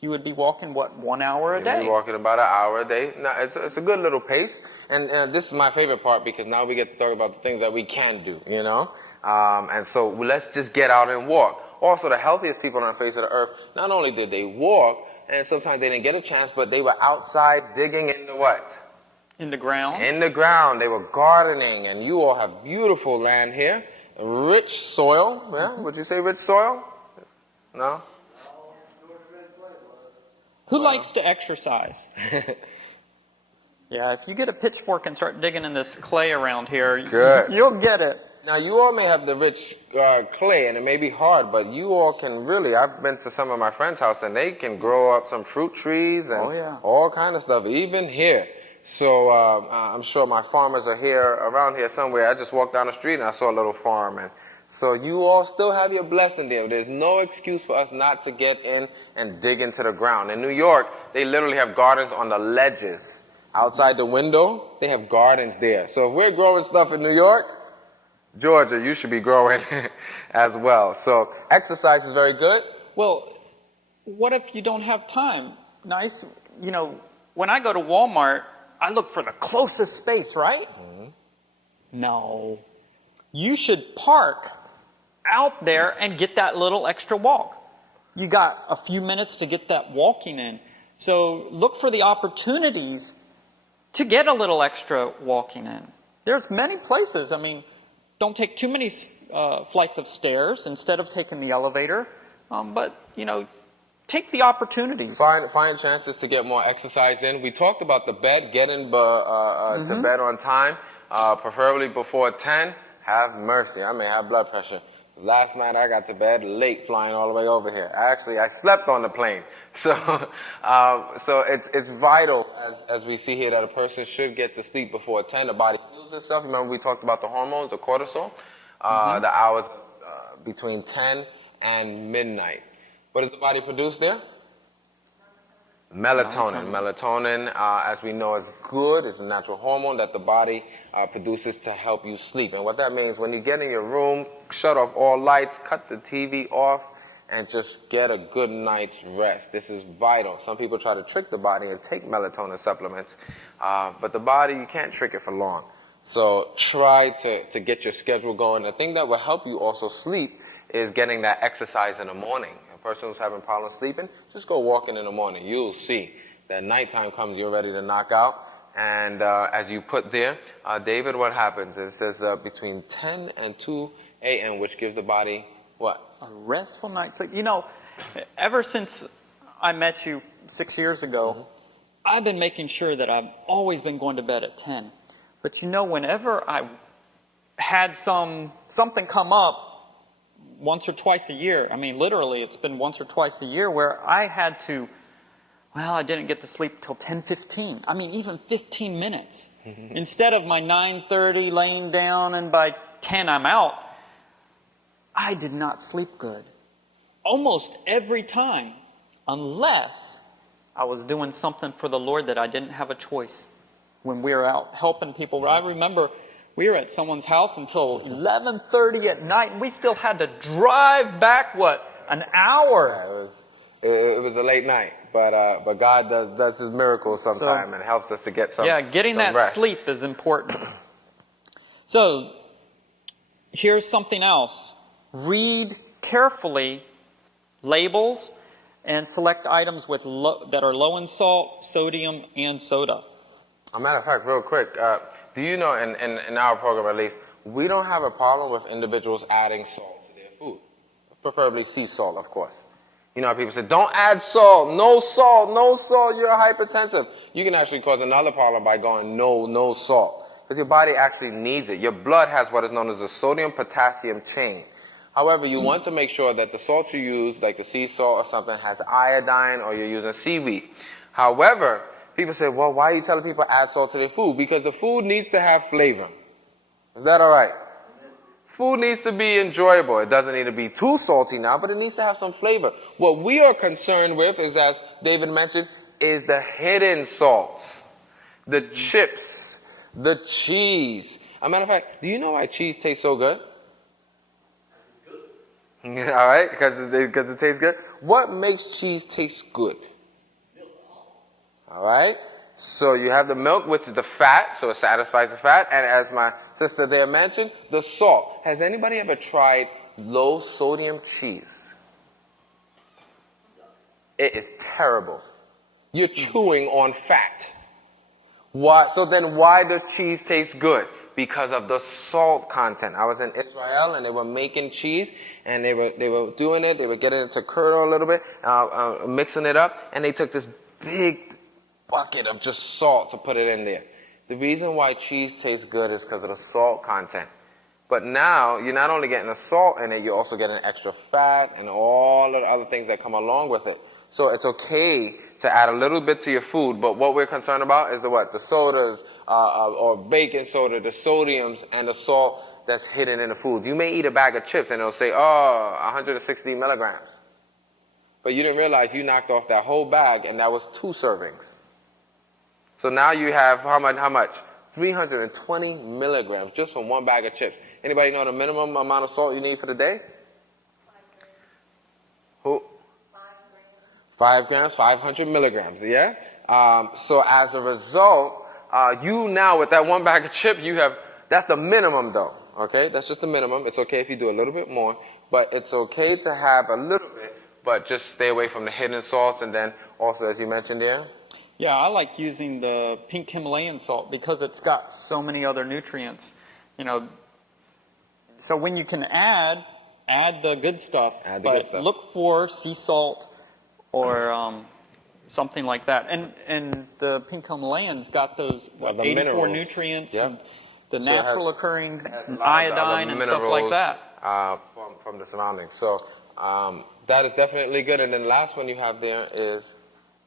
You would be walking, 1 hour a day? You'd be walking about an hour a day. Now, it's a good little pace. And this is my favorite part, because now we get to talk about the things that we can do, you know? And so let's just get out and walk. Also, the healthiest people on the face of the earth, not only did they walk, and sometimes they didn't get a chance, but they were outside digging in the what? In the ground. In the ground. They were gardening, and you all have beautiful land here. Rich soil. Yeah? Would you say rich soil? No? Who likes to exercise? Yeah, if you get a pitchfork and start digging in this clay around here, you'll get it. Now, you all may have the rich clay, and it may be hard, but you all can really, I've been to some of my friends' house, and they can grow up some fruit trees and all kind of stuff, even here. So I'm sure my farmers are here, around here somewhere. I just walked down the street, and I saw a little farm, and so you all still have your blessing there. There's no excuse for us not to get in and dig into the ground. In New York, they literally have gardens on the ledges. Outside the window, they have gardens there. So if we're growing stuff in New York, Georgia, you should be growing as well. So exercise is very good. Well, what if you don't have time? Nice, when I go to Walmart, I look for the closest space, right? Mm-hmm. No. You should park out there and get that little extra walk. You got a few minutes to get that walking in. So look for the opportunities to get a little extra walking in. There's many places. Don't take too many flights of stairs instead of taking the elevator. But take the opportunities. Find chances to get more exercise in. We talked about the bed, getting to bed on time, preferably before 10. Have mercy. I may have blood pressure. Last night I got to bed late flying all the way over here. I slept on the plane. So, so it's vital, as we see here, that a person should get to sleep before 10. The body heals itself. Remember we talked about the hormones, the cortisol, the hours between 10 and midnight. What does the body produce there? Melatonin. Melatonin, as we know, is good. It's a natural hormone that the body produces to help you sleep. And what that means, when you get in your room, shut off all lights, cut the TV off, and just get a good night's rest. This is vital. Some people try to trick the body and take melatonin supplements, but the body, you can't trick it for long. So try to get your schedule going. The thing that will help you also sleep is getting that exercise in the morning. Person who's having problems sleeping, just go walking in the morning. You'll see that nighttime comes, you're ready to knock out. And as you put there, David, what happens? It says between 10 and 2 a.m., which gives the body what? A restful night's sleep. You know, ever since I met you 6 years ago, I've been making sure that I've always been going to bed at 10. But you know, whenever I had something come up, once or twice a year. I mean, literally, it's been once or twice a year where I had to, I didn't get to sleep till 10:15. I mean, even 15 minutes. Instead of my 9:30 laying down and by 10 I'm out, I did not sleep good. Almost every time, unless I was doing something for the Lord that I didn't have a choice. When we were out helping people, I remember we were at someone's house until 11:30 at night, and we still had to drive back, an hour? Yeah, it was a late night, but God does His miracles sometime and helps us to get some. Yeah, getting that rest. sleep is important. So, here's something else. Read carefully labels and select items that are low in salt, sodium, and soda. A matter of fact, real quick, do you know, in our program at least, we don't have a problem with individuals adding salt to their food. Preferably sea salt, of course. You know how people say, don't add salt, no salt, you're hypertensive. You can actually cause another problem by going no salt. Because your body actually needs it. Your blood has what is known as the sodium-potassium chain. However, you want to make sure that the salt you use, like the sea salt or something, has iodine, or you're using seaweed. However, people say, well, why are you telling people add salt to their food? Because the food needs to have flavor. Is that all right? Food needs to be enjoyable. It doesn't need to be too salty now, but it needs to have some flavor. What we are concerned with is, as David mentioned, is the hidden salts. The chips, the cheese. As a matter of fact, do you know why cheese tastes so good? All right, because it tastes good. What makes cheese taste good? All right, so you have the milk, which is the fat, so it satisfies the fat, and as my sister there mentioned, the salt. Has anybody ever tried low sodium cheese? It is terrible. You're chewing on fat. Why? So then why does cheese taste good? Because of the salt content. I was in Israel and they were making cheese and they were doing it. They were getting it to curdle a little bit, mixing it up, and they took this big bucket of just salt to put it in there. The reason why cheese tastes good is because of the salt content. But now you're not only getting the salt in it, you're also getting extra fat and all of the other things that come along with it. So it's okay to add a little bit to your food, but what we're concerned about is the sodas, or baking soda, the sodiums, and the salt that's hidden in the food. You may eat a bag of chips and it'll say, 160 milligrams. But you didn't realize you knocked off that whole bag and that was 2 servings. So now you have how much? 320 milligrams just from one bag of chips. Anybody know the minimum amount of salt you need for the day? 5 grams, 500 milligrams, yeah? So as a result, you now with that one bag of chip, that's the minimum though, okay? That's just the minimum. It's okay if you do a little bit more, but it's okay to have a little bit, but just stay away from the hidden salts, and then also, as you mentioned there. Yeah, I like using the pink Himalayan salt because it's got so many other nutrients, so when you can add the good stuff, look for sea salt, or something like that. And the pink Himalayan's got those 84 minerals. Nutrients, and the natural occurring iodine and stuff like that. from the surroundings. So that is definitely good. And then the last one you have there is?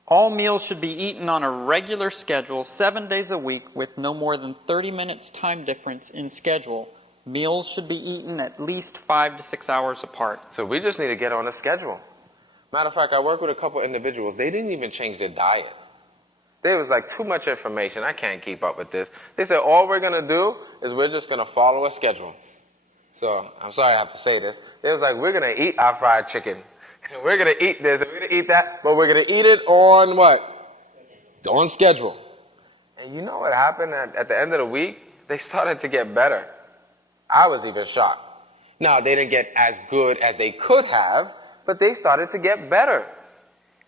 All meals should be eaten on a regular schedule, 7 days a week, with no more than 30 minutes time difference in schedule. Meals should be eaten at least 5 to 6 hours apart. So we just need to get on a schedule. Matter of fact, I work with a couple individuals. They didn't even change their diet. There was like too much information. I can't keep up with this. They said, all we're going to do is we're just going to follow a schedule. So I'm sorry I have to say this. They was like, we're going to eat our fried chicken. And we're going to eat this and we're going to eat that. But we're going to eat it on what? On schedule. And you know what happened at the end of the week? They started to get better. I was even shocked. Now, they didn't get as good as they could have, but they started to get better.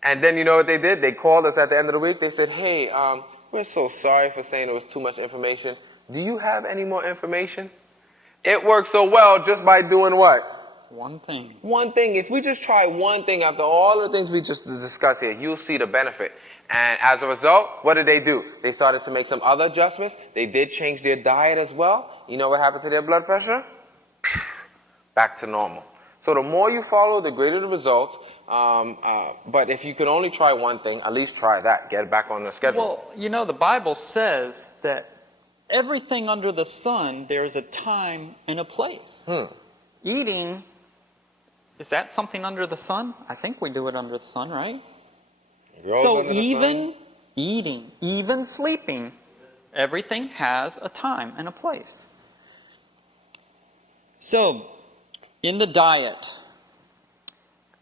And then you know what they did? They called us at the end of the week. They said, hey, we're so sorry for saying there was too much information. Do you have any more information? It worked so well just by doing what? One thing. One thing. If we just try one thing after all the things we just discussed here, you'll see the benefit. And as a result, what did they do? They started to make some other adjustments. They did change their diet as well. You know what happened to their blood pressure? Back to normal. So the more you follow, the greater the results. But if you could only try one thing, at least try that. Get it back on the schedule. Well, you know, the Bible says that everything under the sun, there's a time and a place. Eating, is that something under the sun? I think we do it under the sun, right? So even eating, even sleeping, everything has a time and a place. So, in the diet,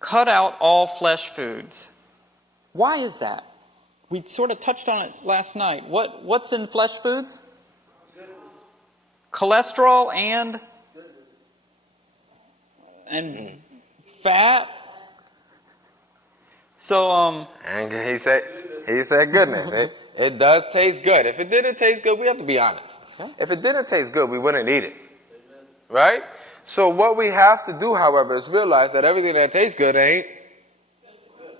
cut out all flesh foods. Why is that? We sort of touched on it last night. What's in flesh foods? Cholesterol and fat. So and he said goodness. It does taste good. If it didn't taste good, we have to be honest. If it didn't taste good, we wouldn't eat it. Right? So what we have to do, however, is realize that everything that tastes good ain't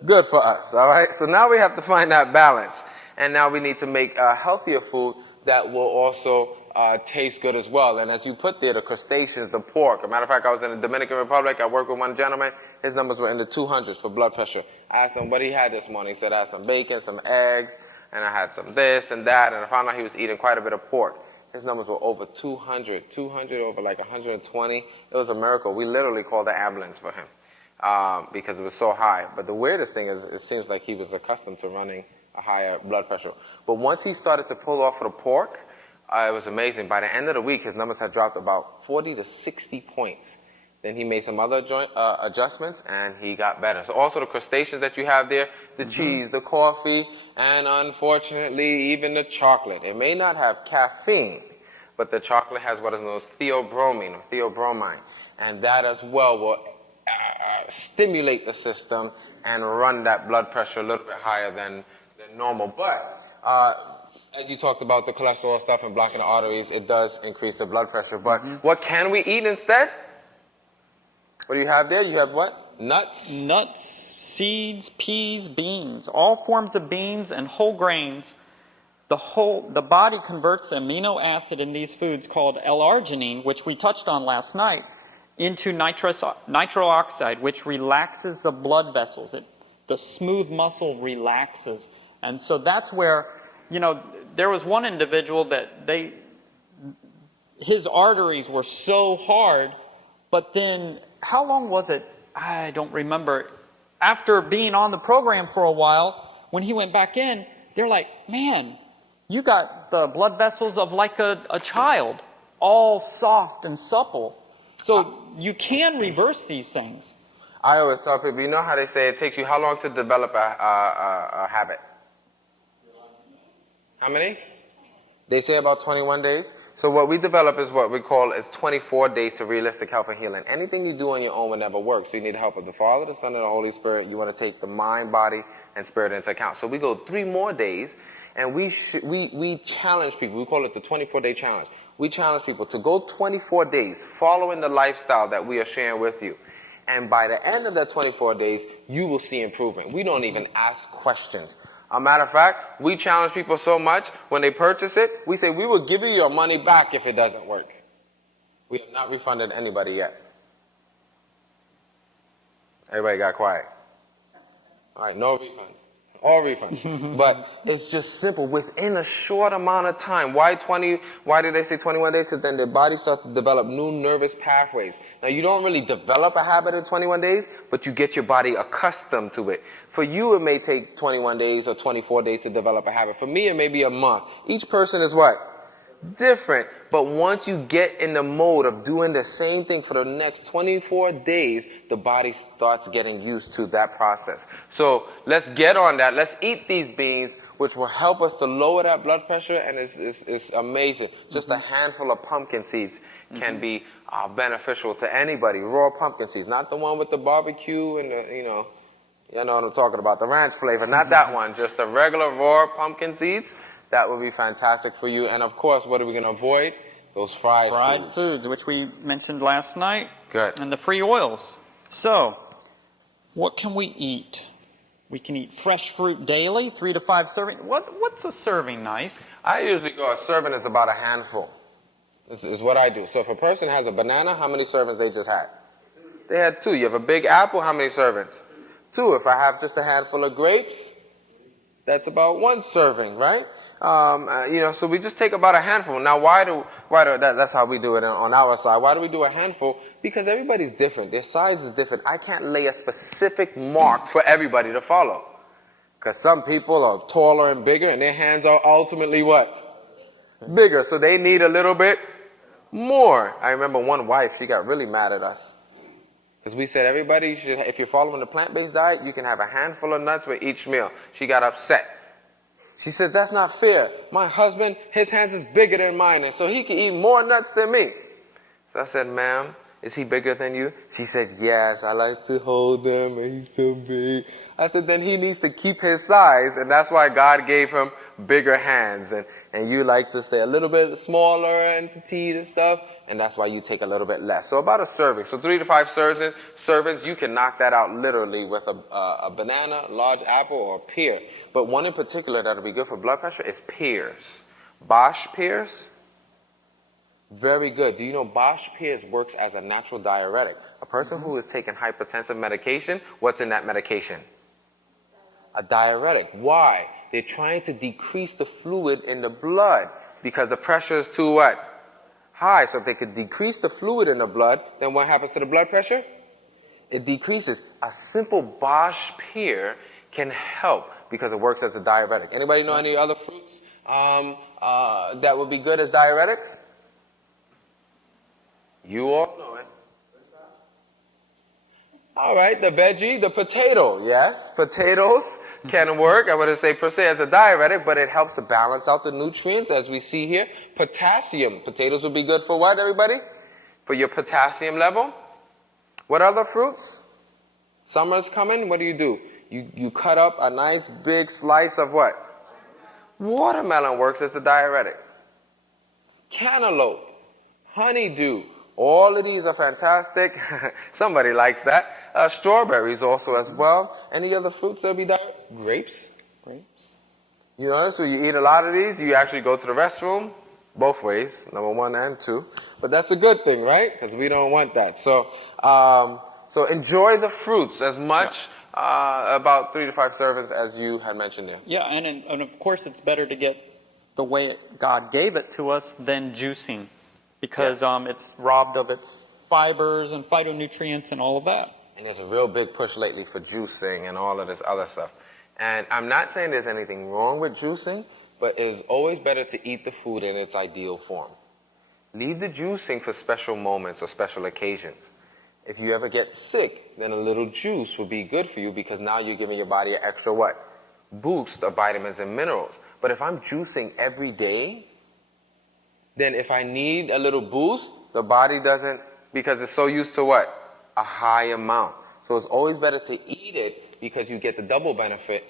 good for us. All right? So now we have to find that balance. And now we need to make healthier food that will also taste good as well. And as you put there, the crustaceans, the pork. As a matter of fact, I was in the Dominican Republic. I worked with one gentleman. His numbers were in the 200s for blood pressure. I asked him what he had this morning. He said, I had some bacon, some eggs, and I had some this and that. And I found out he was eating quite a bit of pork. His numbers were over 200 over like 120. It was a miracle. We literally called the ambulance for him because it was so high. But the weirdest thing is it seems like he was accustomed to running a higher blood pressure. But once he started to pull off of the pork, it was amazing. By the end of the week, his numbers had dropped about 40 to 60 points. Then he made some other adjustments, and he got better. So also the crustaceans that you have there, the cheese, the coffee, and unfortunately even the chocolate. It may not have caffeine, but the chocolate has what is known as theobromine or theobromine. And that as well will stimulate the system and run that blood pressure a little bit higher than normal. But as you talked about the cholesterol stuff and blocking the arteries, it does increase the blood pressure. But what can we eat instead? What do you have there? You have what? Nuts? Nuts, seeds, peas, beans, all forms of beans and whole grains. The body converts the amino acid in these foods called L-arginine, which we touched on last night, into nitro oxide, which relaxes the blood vessels. The smooth muscle relaxes. And so that's where, you know, there was one individual that his arteries were so hard, but then, how long was it? I don't remember. After being on the program for a while, when he went back in, they're like, man, you got the blood vessels of like a child, all soft and supple. So you can reverse these things. I always tell people, you know how they say it takes you how long to develop a habit? How many? They say about 21 days. So what we develop is what we call is 24 days to realistic health and healing. Anything you do on your own will never work. So you need the help of the Father, the Son, and the Holy Spirit. You want to take the mind, body, and spirit into account. So we go 3 more days, and we challenge people. We call it the 24-day challenge. We challenge people to go 24 days following the lifestyle that we are sharing with you. And by the end of that 24 days, you will see improvement. We don't even ask questions. A matter of fact, we challenge people so much, when they purchase it, we say, we will give you your money back if it doesn't work. We have not refunded anybody yet. Everybody got quiet. All right, no refunds. All refunds. But it's just simple. Within a short amount of time. Why did they say 21 days? Because then their body starts to develop new nervous pathways. Now, you don't really develop a habit in 21 days, but you get your body accustomed to it. For you, it may take 21 days or 24 days to develop a habit. For me, it may be a month. Each person is what? Different. But once you get in the mode of doing the same thing for the next 24 days, the body starts getting used to that process. So let's get on that. Let's eat these beans, which will help us to lower that blood pressure, and it's amazing. Just a handful of pumpkin seeds can be beneficial to anybody. Raw pumpkin seeds, not the one with the barbecue and the, you know what I'm talking about, the ranch flavor. Not that one, just the regular raw pumpkin seeds. That would be fantastic for you. And of course, what are we going to avoid? Those fried foods, which we mentioned last night. Good. And the free oils. So, what can we eat? We can eat fresh fruit daily, 3 to 5 servings. What's a serving nice? I usually go, a serving is about a handful. This is what I do. So if a person has a banana, how many servings they just had? They had 2. You have a big apple, how many servings? 2. If I have just a handful of grapes, that's about 1 serving, right? So we just take about a handful. Now, that's how we do it on our side. Why do we do a handful? Because everybody's different. Their size is different. I can't lay a specific mark for everybody to follow. Because some people are taller and bigger, and their hands are ultimately what? Bigger. So they need a little bit more. I remember one wife, she got really mad at us. Because we said everybody should, if you're following the plant-based diet, you can have a handful of nuts with each meal. She got upset. She said, that's not fair. My husband, his hands is bigger than mine, and so he can eat more nuts than me. So I said, ma'am, is he bigger than you? She said, yes, I like to hold him, and he's so big. I said, then he needs to keep his size, and that's why God gave him bigger hands. And you like to stay a little bit smaller and petite and stuff, and that's why you take a little bit less. So about a serving. So 3 to 5 servings, you can knock that out literally with a banana, large apple, or a pear. But one in particular that'll be good for blood pressure is pears. Bosch pears, very good. Do you know Bosch pears works as a natural diuretic? A person who is taking hypertensive medication, what's in that medication? A diuretic. Why? They're trying to decrease the fluid in the blood because the pressure is too what? High. So if they could decrease the fluid in the blood, then what happens to the blood pressure? It decreases. A simple Bosch pear can help because it works as a diuretic. Anybody know any other fruits that would be good as diuretics? You all know it. All right, the veggie, the potato. Yes, potatoes can work. I wouldn't say per se as a diuretic, but it helps to balance out the nutrients as we see here. Potassium. Potatoes would be good for what, everybody? For your potassium level. What other fruits? Summer's coming. What do? You cut up a nice big slice of what? Watermelon works as a diuretic. Cantaloupe. Honeydew. All of these are fantastic. Somebody likes that. Strawberries also as well. Any other fruits that will be diuretic? Grapes. You know, so you eat a lot of these, you actually go to the restroom, both ways, number 1 and 2. But that's a good thing, right? Because we don't want that. So enjoy the fruits as much, about 3 to 5 servings as you had mentioned there. Yeah, and of course it's better to get the way God gave it to us than juicing. Because it's robbed of its fibers and phytonutrients and all of that. And there's a real big push lately for juicing and all of this other stuff. And I'm not saying there's anything wrong with juicing, but it's always better to eat the food in its ideal form. Leave the juicing for special moments or special occasions. If you ever get sick, then a little juice will be good for you because now you're giving your body an extra what? Boost of vitamins and minerals. But if I'm juicing every day, then if I need a little boost, the body doesn't, because it's so used to what? A high amount. So it's always better to eat it because you get the double benefit,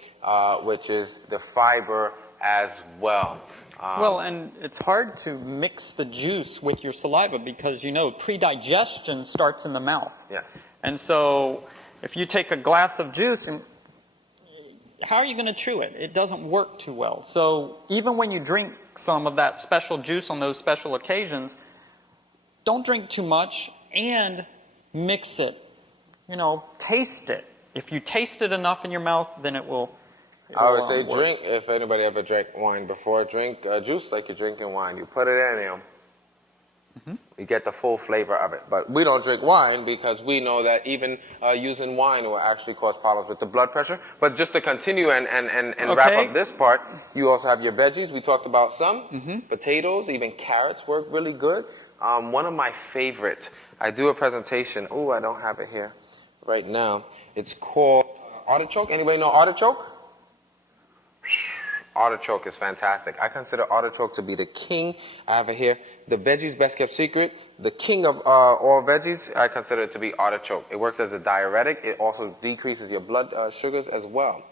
which is the fiber as well. Well, and it's hard to mix the juice with your saliva because, pre-digestion starts in the mouth. Yeah. And so if you take a glass of juice, how are you going to chew it? It doesn't work too well. So even when you drink some of that special juice on those special occasions, don't drink too much and mix it. taste it. If you taste it enough in your mouth, then it will. I would say work. drink, if anybody ever drank wine before, drink juice like you're drinking wine. You put it in there, you get the full flavor of it. But we don't drink wine because we know that even using wine will actually cause problems with the blood pressure. But just to continue and wrap up this part, you also have your veggies. We talked about some. Potatoes, even carrots work really good. One of my favorites, I do a presentation. Oh, I don't have it here right now. It's called artichoke. Anybody know artichoke? Artichoke is fantastic. I consider artichoke to be the king. I have it here. The veggies best kept secret. The king of all veggies, I consider it to be artichoke. It works as a diuretic. It also decreases your blood sugars as well.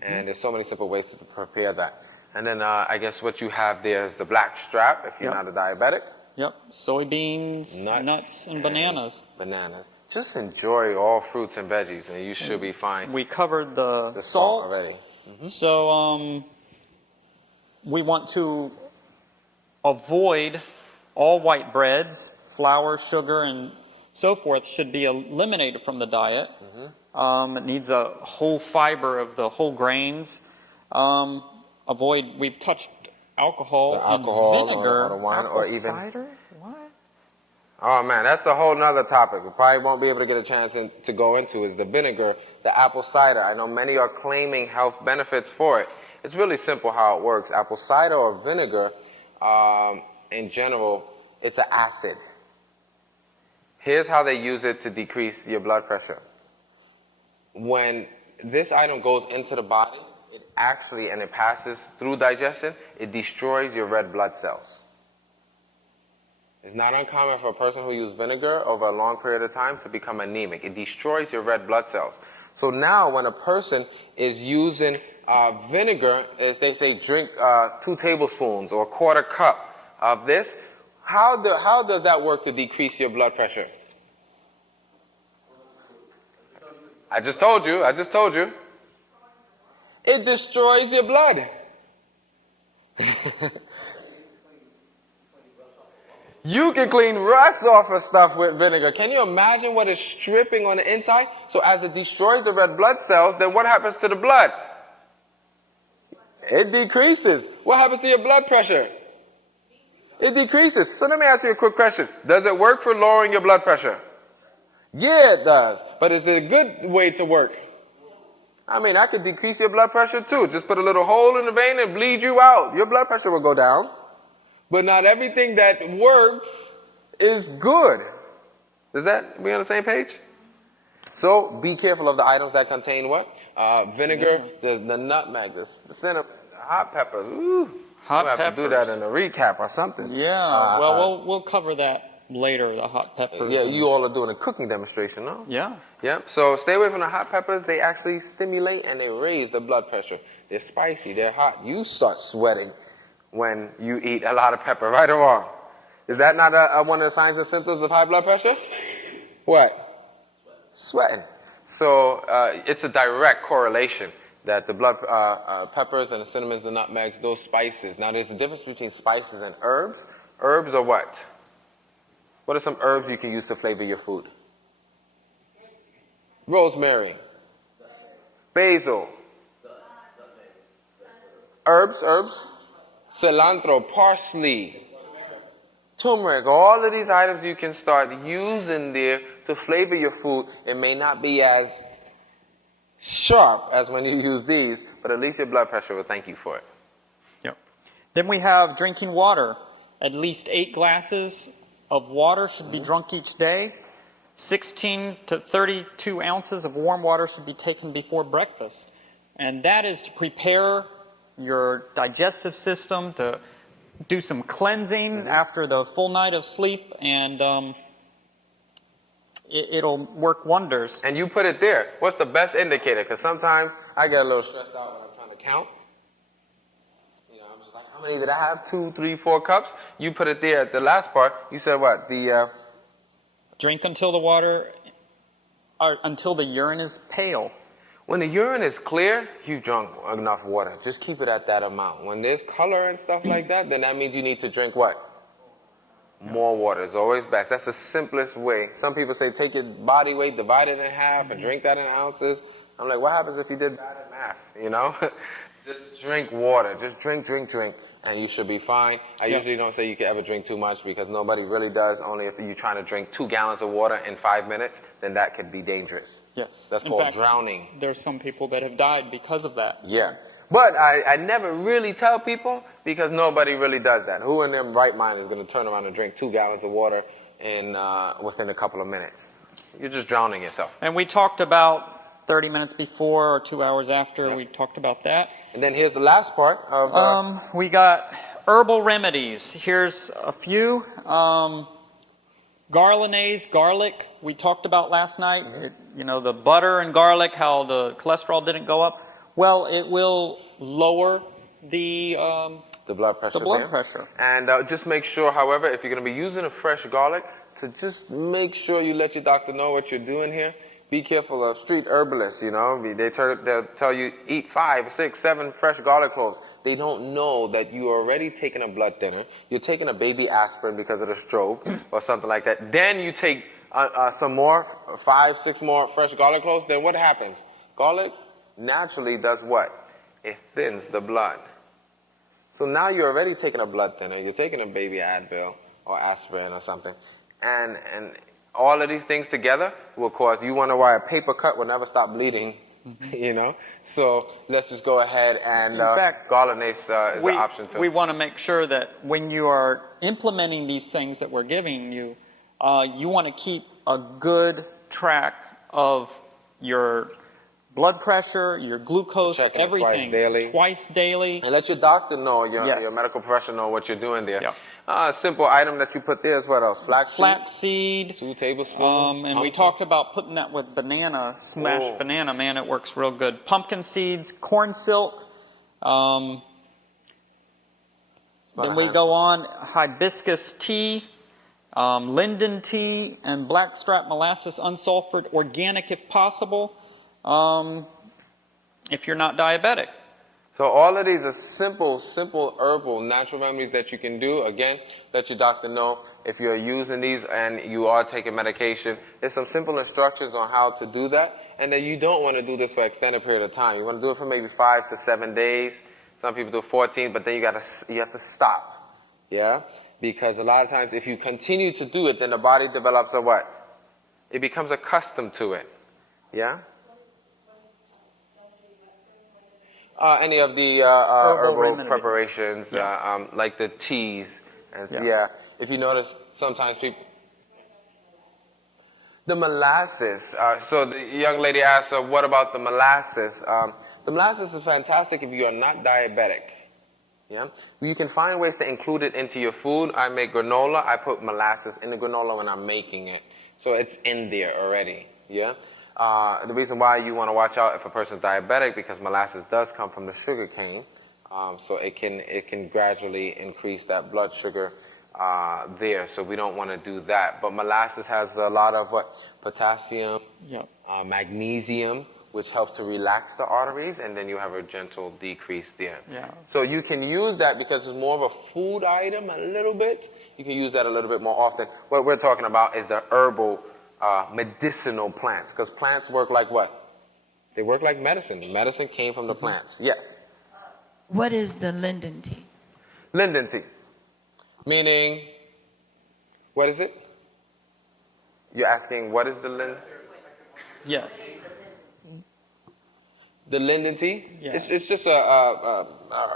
And there's so many simple ways to prepare that. And then I guess what you have there is the black strap if you're not a diabetic. Yep. Soybeans, nuts, and bananas. Bananas. Just enjoy all fruits and veggies and you should be fine. We covered the salt already. So we want to avoid all white breads, flour, sugar, and so forth should be eliminated from the diet. It needs a whole fiber of the whole grains. We've touched alcohol, and vinegar, or the wine, or even cider. What? Oh man, that's a whole nother topic. We probably won't be able to get a chance to go into is the vinegar, the apple cider. I know many are claiming health benefits for it. It's really simple how it works. Apple cider or vinegar, in general, it's an acid. Here's how they use it to decrease your blood pressure. When this item goes into the body, and it passes through digestion, it destroys your red blood cells. It's not uncommon for a person who uses vinegar over a long period of time to become anemic. It destroys your red blood cells. So now when a person is using vinegar, as they say, drink 2 tablespoons or a quarter cup of this, how does that work to decrease your blood pressure? I just told you. It destroys your blood. You can clean rust off of stuff with vinegar. Can you imagine what is stripping on the inside? So as it destroys the red blood cells, then what happens to the blood? It decreases. What happens to your blood pressure? It decreases. So let me ask you a quick question. Does it work for lowering your blood pressure? Yeah, it does. But is it a good way to work? I mean, I could decrease your blood pressure too. Just put a little hole in the vein and bleed you out. Your blood pressure will go down. But not everything that works is good. We on the same page? So be careful of the items that contain what? Vinegar, the nutmeg, the cinnamon, the hot peppers. Ooh, we'll have to do that in a recap or something. Yeah, we'll cover that later, the hot peppers. Yeah, you all are doing a cooking demonstration, no? Yeah. Yep, so stay away from the hot peppers. They actually stimulate and they raise the blood pressure. They're spicy, they're hot. You start sweating when you eat a lot of pepper, right or wrong? Is that not one of the signs and symptoms of high blood pressure? What? Sweating. So it's a direct correlation that the blood peppers and the cinnamons, the nutmegs, those spices. Now there's a difference between spices and herbs. Herbs are what? What are some herbs you can use to flavor your food? Rosemary. Basil. Herbs. Cilantro, parsley, turmeric, all of these items you can start using there to flavor your food. It may not be as sharp as when you use these, but at least your blood pressure will thank you for it. Yep. Then we have drinking water. At least 8 glasses of water should be drunk each day. 16 to 32 ounces of warm water should be taken before breakfast. And that is to prepare your digestive system, to do some cleansing after the full night of sleep, and it'll work wonders. And you put it there. What's the best indicator? Because sometimes I get a little stressed out when I'm trying to count. I'm just like, how many did I have? 2, 3, 4 cups? You put it there at the last part. You said what? Drink until until the urine is pale. When the urine is clear, you've drunk enough water. Just keep it at that amount. When there's color and stuff like that, then that means you need to drink what? More water is always best. That's the simplest way. Some people say take your body weight, divide it in half, and drink that in ounces. I'm like, what happens if you did that in math? You know, just drink water. Just drink, and you should be fine. I usually don't say you can ever drink too much because nobody really does. Only if you're trying to drink 2 gallons of water in 5 minutes, then that could be dangerous. Yes. That's In called fact, drowning. There's some people that have died because of that. Yeah. But I never really tell people because nobody really does that. Who in their right mind is going to turn around and drink 2 gallons of water in within a couple of minutes? You're just drowning yourself. And we talked about 30 minutes before or 2 hours after, we talked about that. And then here's the last part of... We got herbal remedies. Here's a few. Garlic, we talked about last night. You know, the butter and garlic, how the cholesterol didn't go up. Well, it will lower the blood pressure. The blood pressure. And just make sure, however, if you're going to be using a fresh garlic, to just make sure you let your doctor know what you're doing here. Be careful of street herbalists, you know. They'll tell you eat 5, 6, 7 fresh garlic cloves. They don't know that you're already taking a blood thinner. You're taking a baby aspirin because of the stroke or something like that. Then you take some more, 5, 6 more fresh garlic cloves. Then what happens? Garlic naturally does what? It thins the blood. So now you're already taking a blood thinner. You're taking a baby Advil or aspirin or something. And all of these things together will cause, you wonder why a paper cut will never stop bleeding, you know? So let's just go ahead and, in fact, Garlic is an option too. We want to make sure that when you are implementing these things that we're giving you, you want to keep a good track of your blood pressure, your glucose, everything. Twice daily. And let your doctor know, your medical professional know what you're doing there. Yep. A simple item that you put there is what else? Flaxseed. 2 tablespoons. And we talked about putting that with banana, smashed banana. Man, it works real good. Pumpkin seeds, corn silk. Then we go on hibiscus tea, linden tea, and blackstrap molasses unsulfured, organic if possible. If you're not diabetic. So all of these are simple herbal natural remedies that you can do. Again, let your doctor know if you're using these and you are taking medication. There's some simple instructions on how to do that. And then you don't want to do this for an extended period of time. You want to do it for maybe 5 to 7 days. Some people do 14, but then you have to stop. Yeah? Because a lot of times if you continue to do it, then the body develops a what? It becomes accustomed to it. Yeah? Any of the herbal preparations, like the teas, and if you notice, sometimes people. The molasses. So the young lady asked, "What about the molasses?" The molasses is fantastic if you are not diabetic. Yeah, you can find ways to include it into your food. I make granola. I put molasses in the granola when I'm making it, so it's in there already. Yeah. The reason why you want to watch out if a person's diabetic, because molasses does come from the sugar cane, so it can gradually increase that blood sugar there. So we don't want to do that. But molasses has a lot of potassium, magnesium, which helps to relax the arteries, and then you have a gentle decrease there. Yeah. So you can use that because it's more of a food item a little bit. You can use that a little bit more often. What we're talking about is the herbal medicinal plants, because plants work like what? They work like medicine. Medicine came from the plants. Yes. What is the linden tea? Linden tea. Meaning, what is it? You're asking what is the linden? Yes. The linden tea? Yeah. It's just a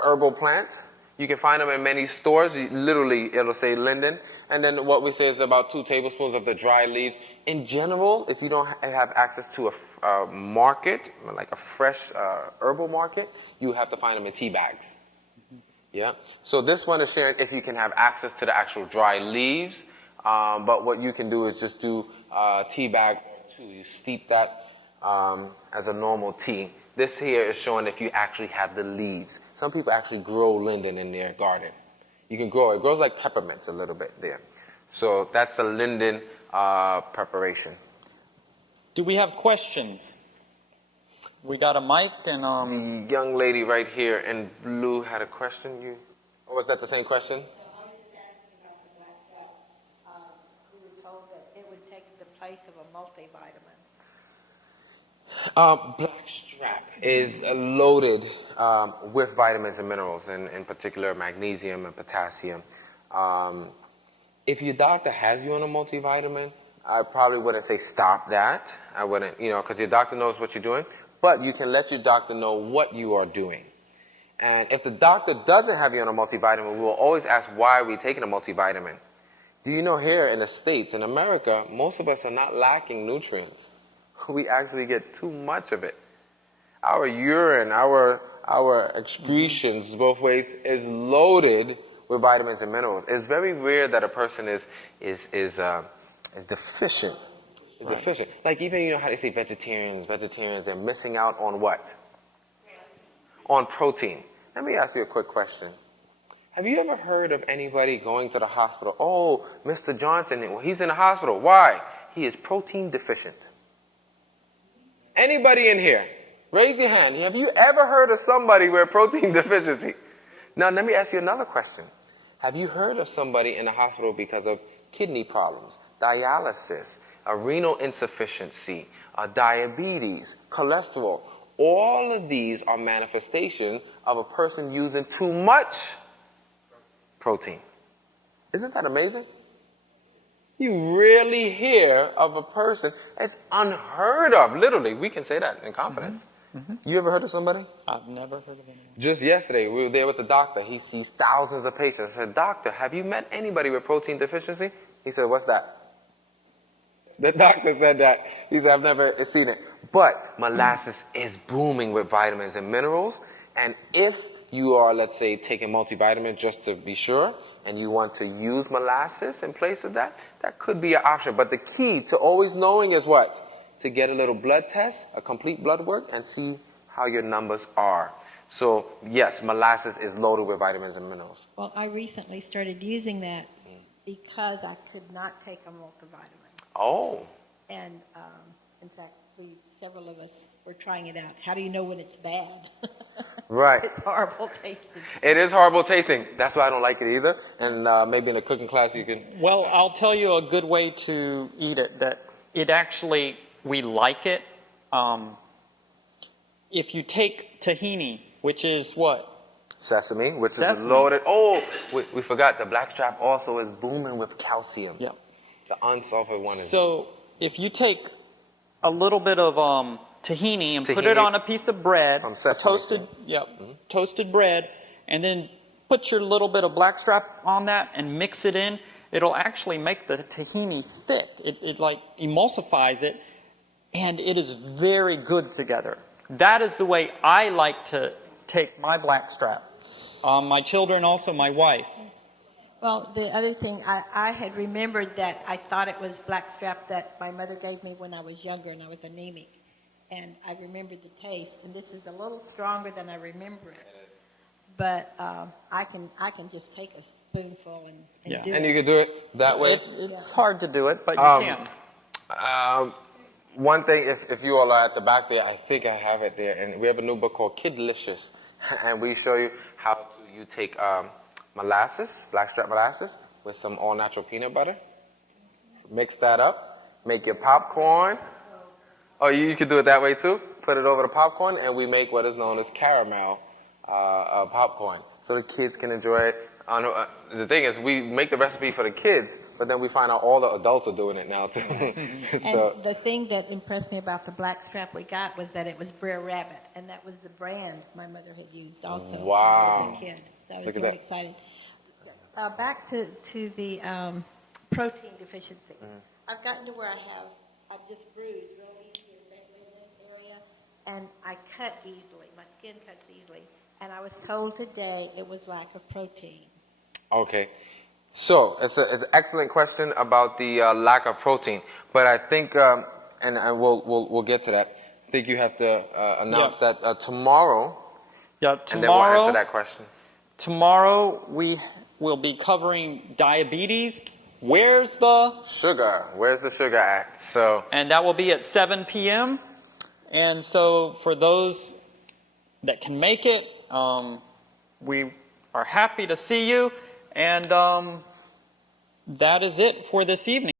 herbal plant. You can find them in many stores. Literally, it'll say linden. And then what we say is about 2 tablespoons of the dry leaves. In general, if you don't have access to a market, like a fresh herbal market, you have to find them in tea bags. Yeah. So this one is sharing if you can have access to the actual dry leaves. But what you can do is just do tea bag too. You steep that as a normal tea. This here is showing if you actually have the leaves. Some people actually grow linden in their garden. You can grow it. It grows like peppermint a little bit there. So that's the linden preparation. Do we have questions? We got a mic and The young lady right here in blue had a question. Or was that the same question? multivitamin? Blackstrap is loaded with vitamins and minerals, in particular magnesium and potassium. If your doctor has you on a multivitamin, I probably wouldn't say stop that. I wouldn't, because your doctor knows what you're doing, but you can let your doctor know what you are doing. And if the doctor doesn't have you on a multivitamin, we will always ask why are we taking a multivitamin. Do you know here in the States, in America, most of us are not lacking nutrients. We actually get too much of it. Our urine, our excretions, both ways, is loaded with vitamins and minerals. It's very rare that a person is deficient. Is deficient. Like even how they say vegetarians, they're missing out on what? On protein. Let me ask you a quick question. Have you ever heard of anybody going to the hospital? Oh, Mr. Johnson, he's in the hospital. Why? He is protein deficient. Anybody in here? Raise your hand. Have you ever heard of somebody with protein deficiency? Now, let me ask you another question. Have you heard of somebody in the hospital because of kidney problems, dialysis, a renal insufficiency, diabetes, cholesterol? All of these are manifestations of a person using too much protein. Isn't that amazing? You rarely hear of a person. It's unheard of. Literally, we can say that in confidence. You ever heard of somebody? I've never heard of anyone. Just yesterday, we were there with the doctor. He sees thousands of patients. I said, doctor, have you met anybody with protein deficiency? He said, what's that? The doctor said that. He said, I've never seen it. But molasses is booming with vitamins and minerals. And if you are, let's say, taking multivitamins just to be sure, and you want to use molasses in place of that, that could be an option. But the key to always knowing is what? To get a little blood test, a complete blood work, and see how your numbers are. So, yes, molasses is loaded with vitamins and minerals. Well, I recently started using that because I could not take a multivitamin. Oh. And in fact, several of us were trying it out. How do you know when it's bad? Right. It's horrible tasting. It is horrible tasting. That's why I don't like it either. And maybe in a cooking class you can... Well, I'll tell you a good way to eat it, that it actually, we like it. If you take tahini, which is what? Sesame, which is Sesame. loaded. Oh, we forgot the blackstrap also is booming with calcium. Yep. The unsulfurred one is... So if you take a little bit of tahini and put it on a piece of bread, toasted bread, and then put your little bit of blackstrap on that and mix it in, it'll actually make the tahini thick. It like emulsifies it, and it is very good together. That is the way I like to take my blackstrap. My children also, my wife. Well, the other thing, I had remembered that I thought it was blackstrap that my mother gave me when I was younger and I was anemic. And I remembered the taste. And this is a little stronger than I remember it. But I can just take a spoonful and do it. And you can do it that way? It's hard to do it, but you can. One thing, if you all are at the back there, I think I have it there. And we have a new book called Kidlicious. And we show you how you take... molasses, blackstrap molasses, with some all-natural peanut butter. Mix that up. Make your popcorn. Oh, you can do it that way too. Put it over the popcorn, and we make what is known as caramel popcorn, so the kids can enjoy it. The thing is, we make the recipe for the kids, but then we find out all the adults are doing it now too. So, and the thing that impressed me about the blackstrap we got was that it was Brer Rabbit, and that was the brand my mother had used also when I was a kid. So I was very excited. Back to the protein deficiency. I've gotten to where I've just bruised real easy, especially in this area, and I cut easily. My skin cuts easily. And I was told today it was lack of protein. Okay. So, it's an excellent question about the lack of protein. But I think, and we'll get to that, I think you have to announce that tomorrow. Yeah, tomorrow. And then we'll answer that question. Tomorrow we will be covering diabetes. Where's the sugar? Where's the sugar at? So, and that will be at 7 p.m. And so for those that can make it, we are happy to see you. And that is it for this evening.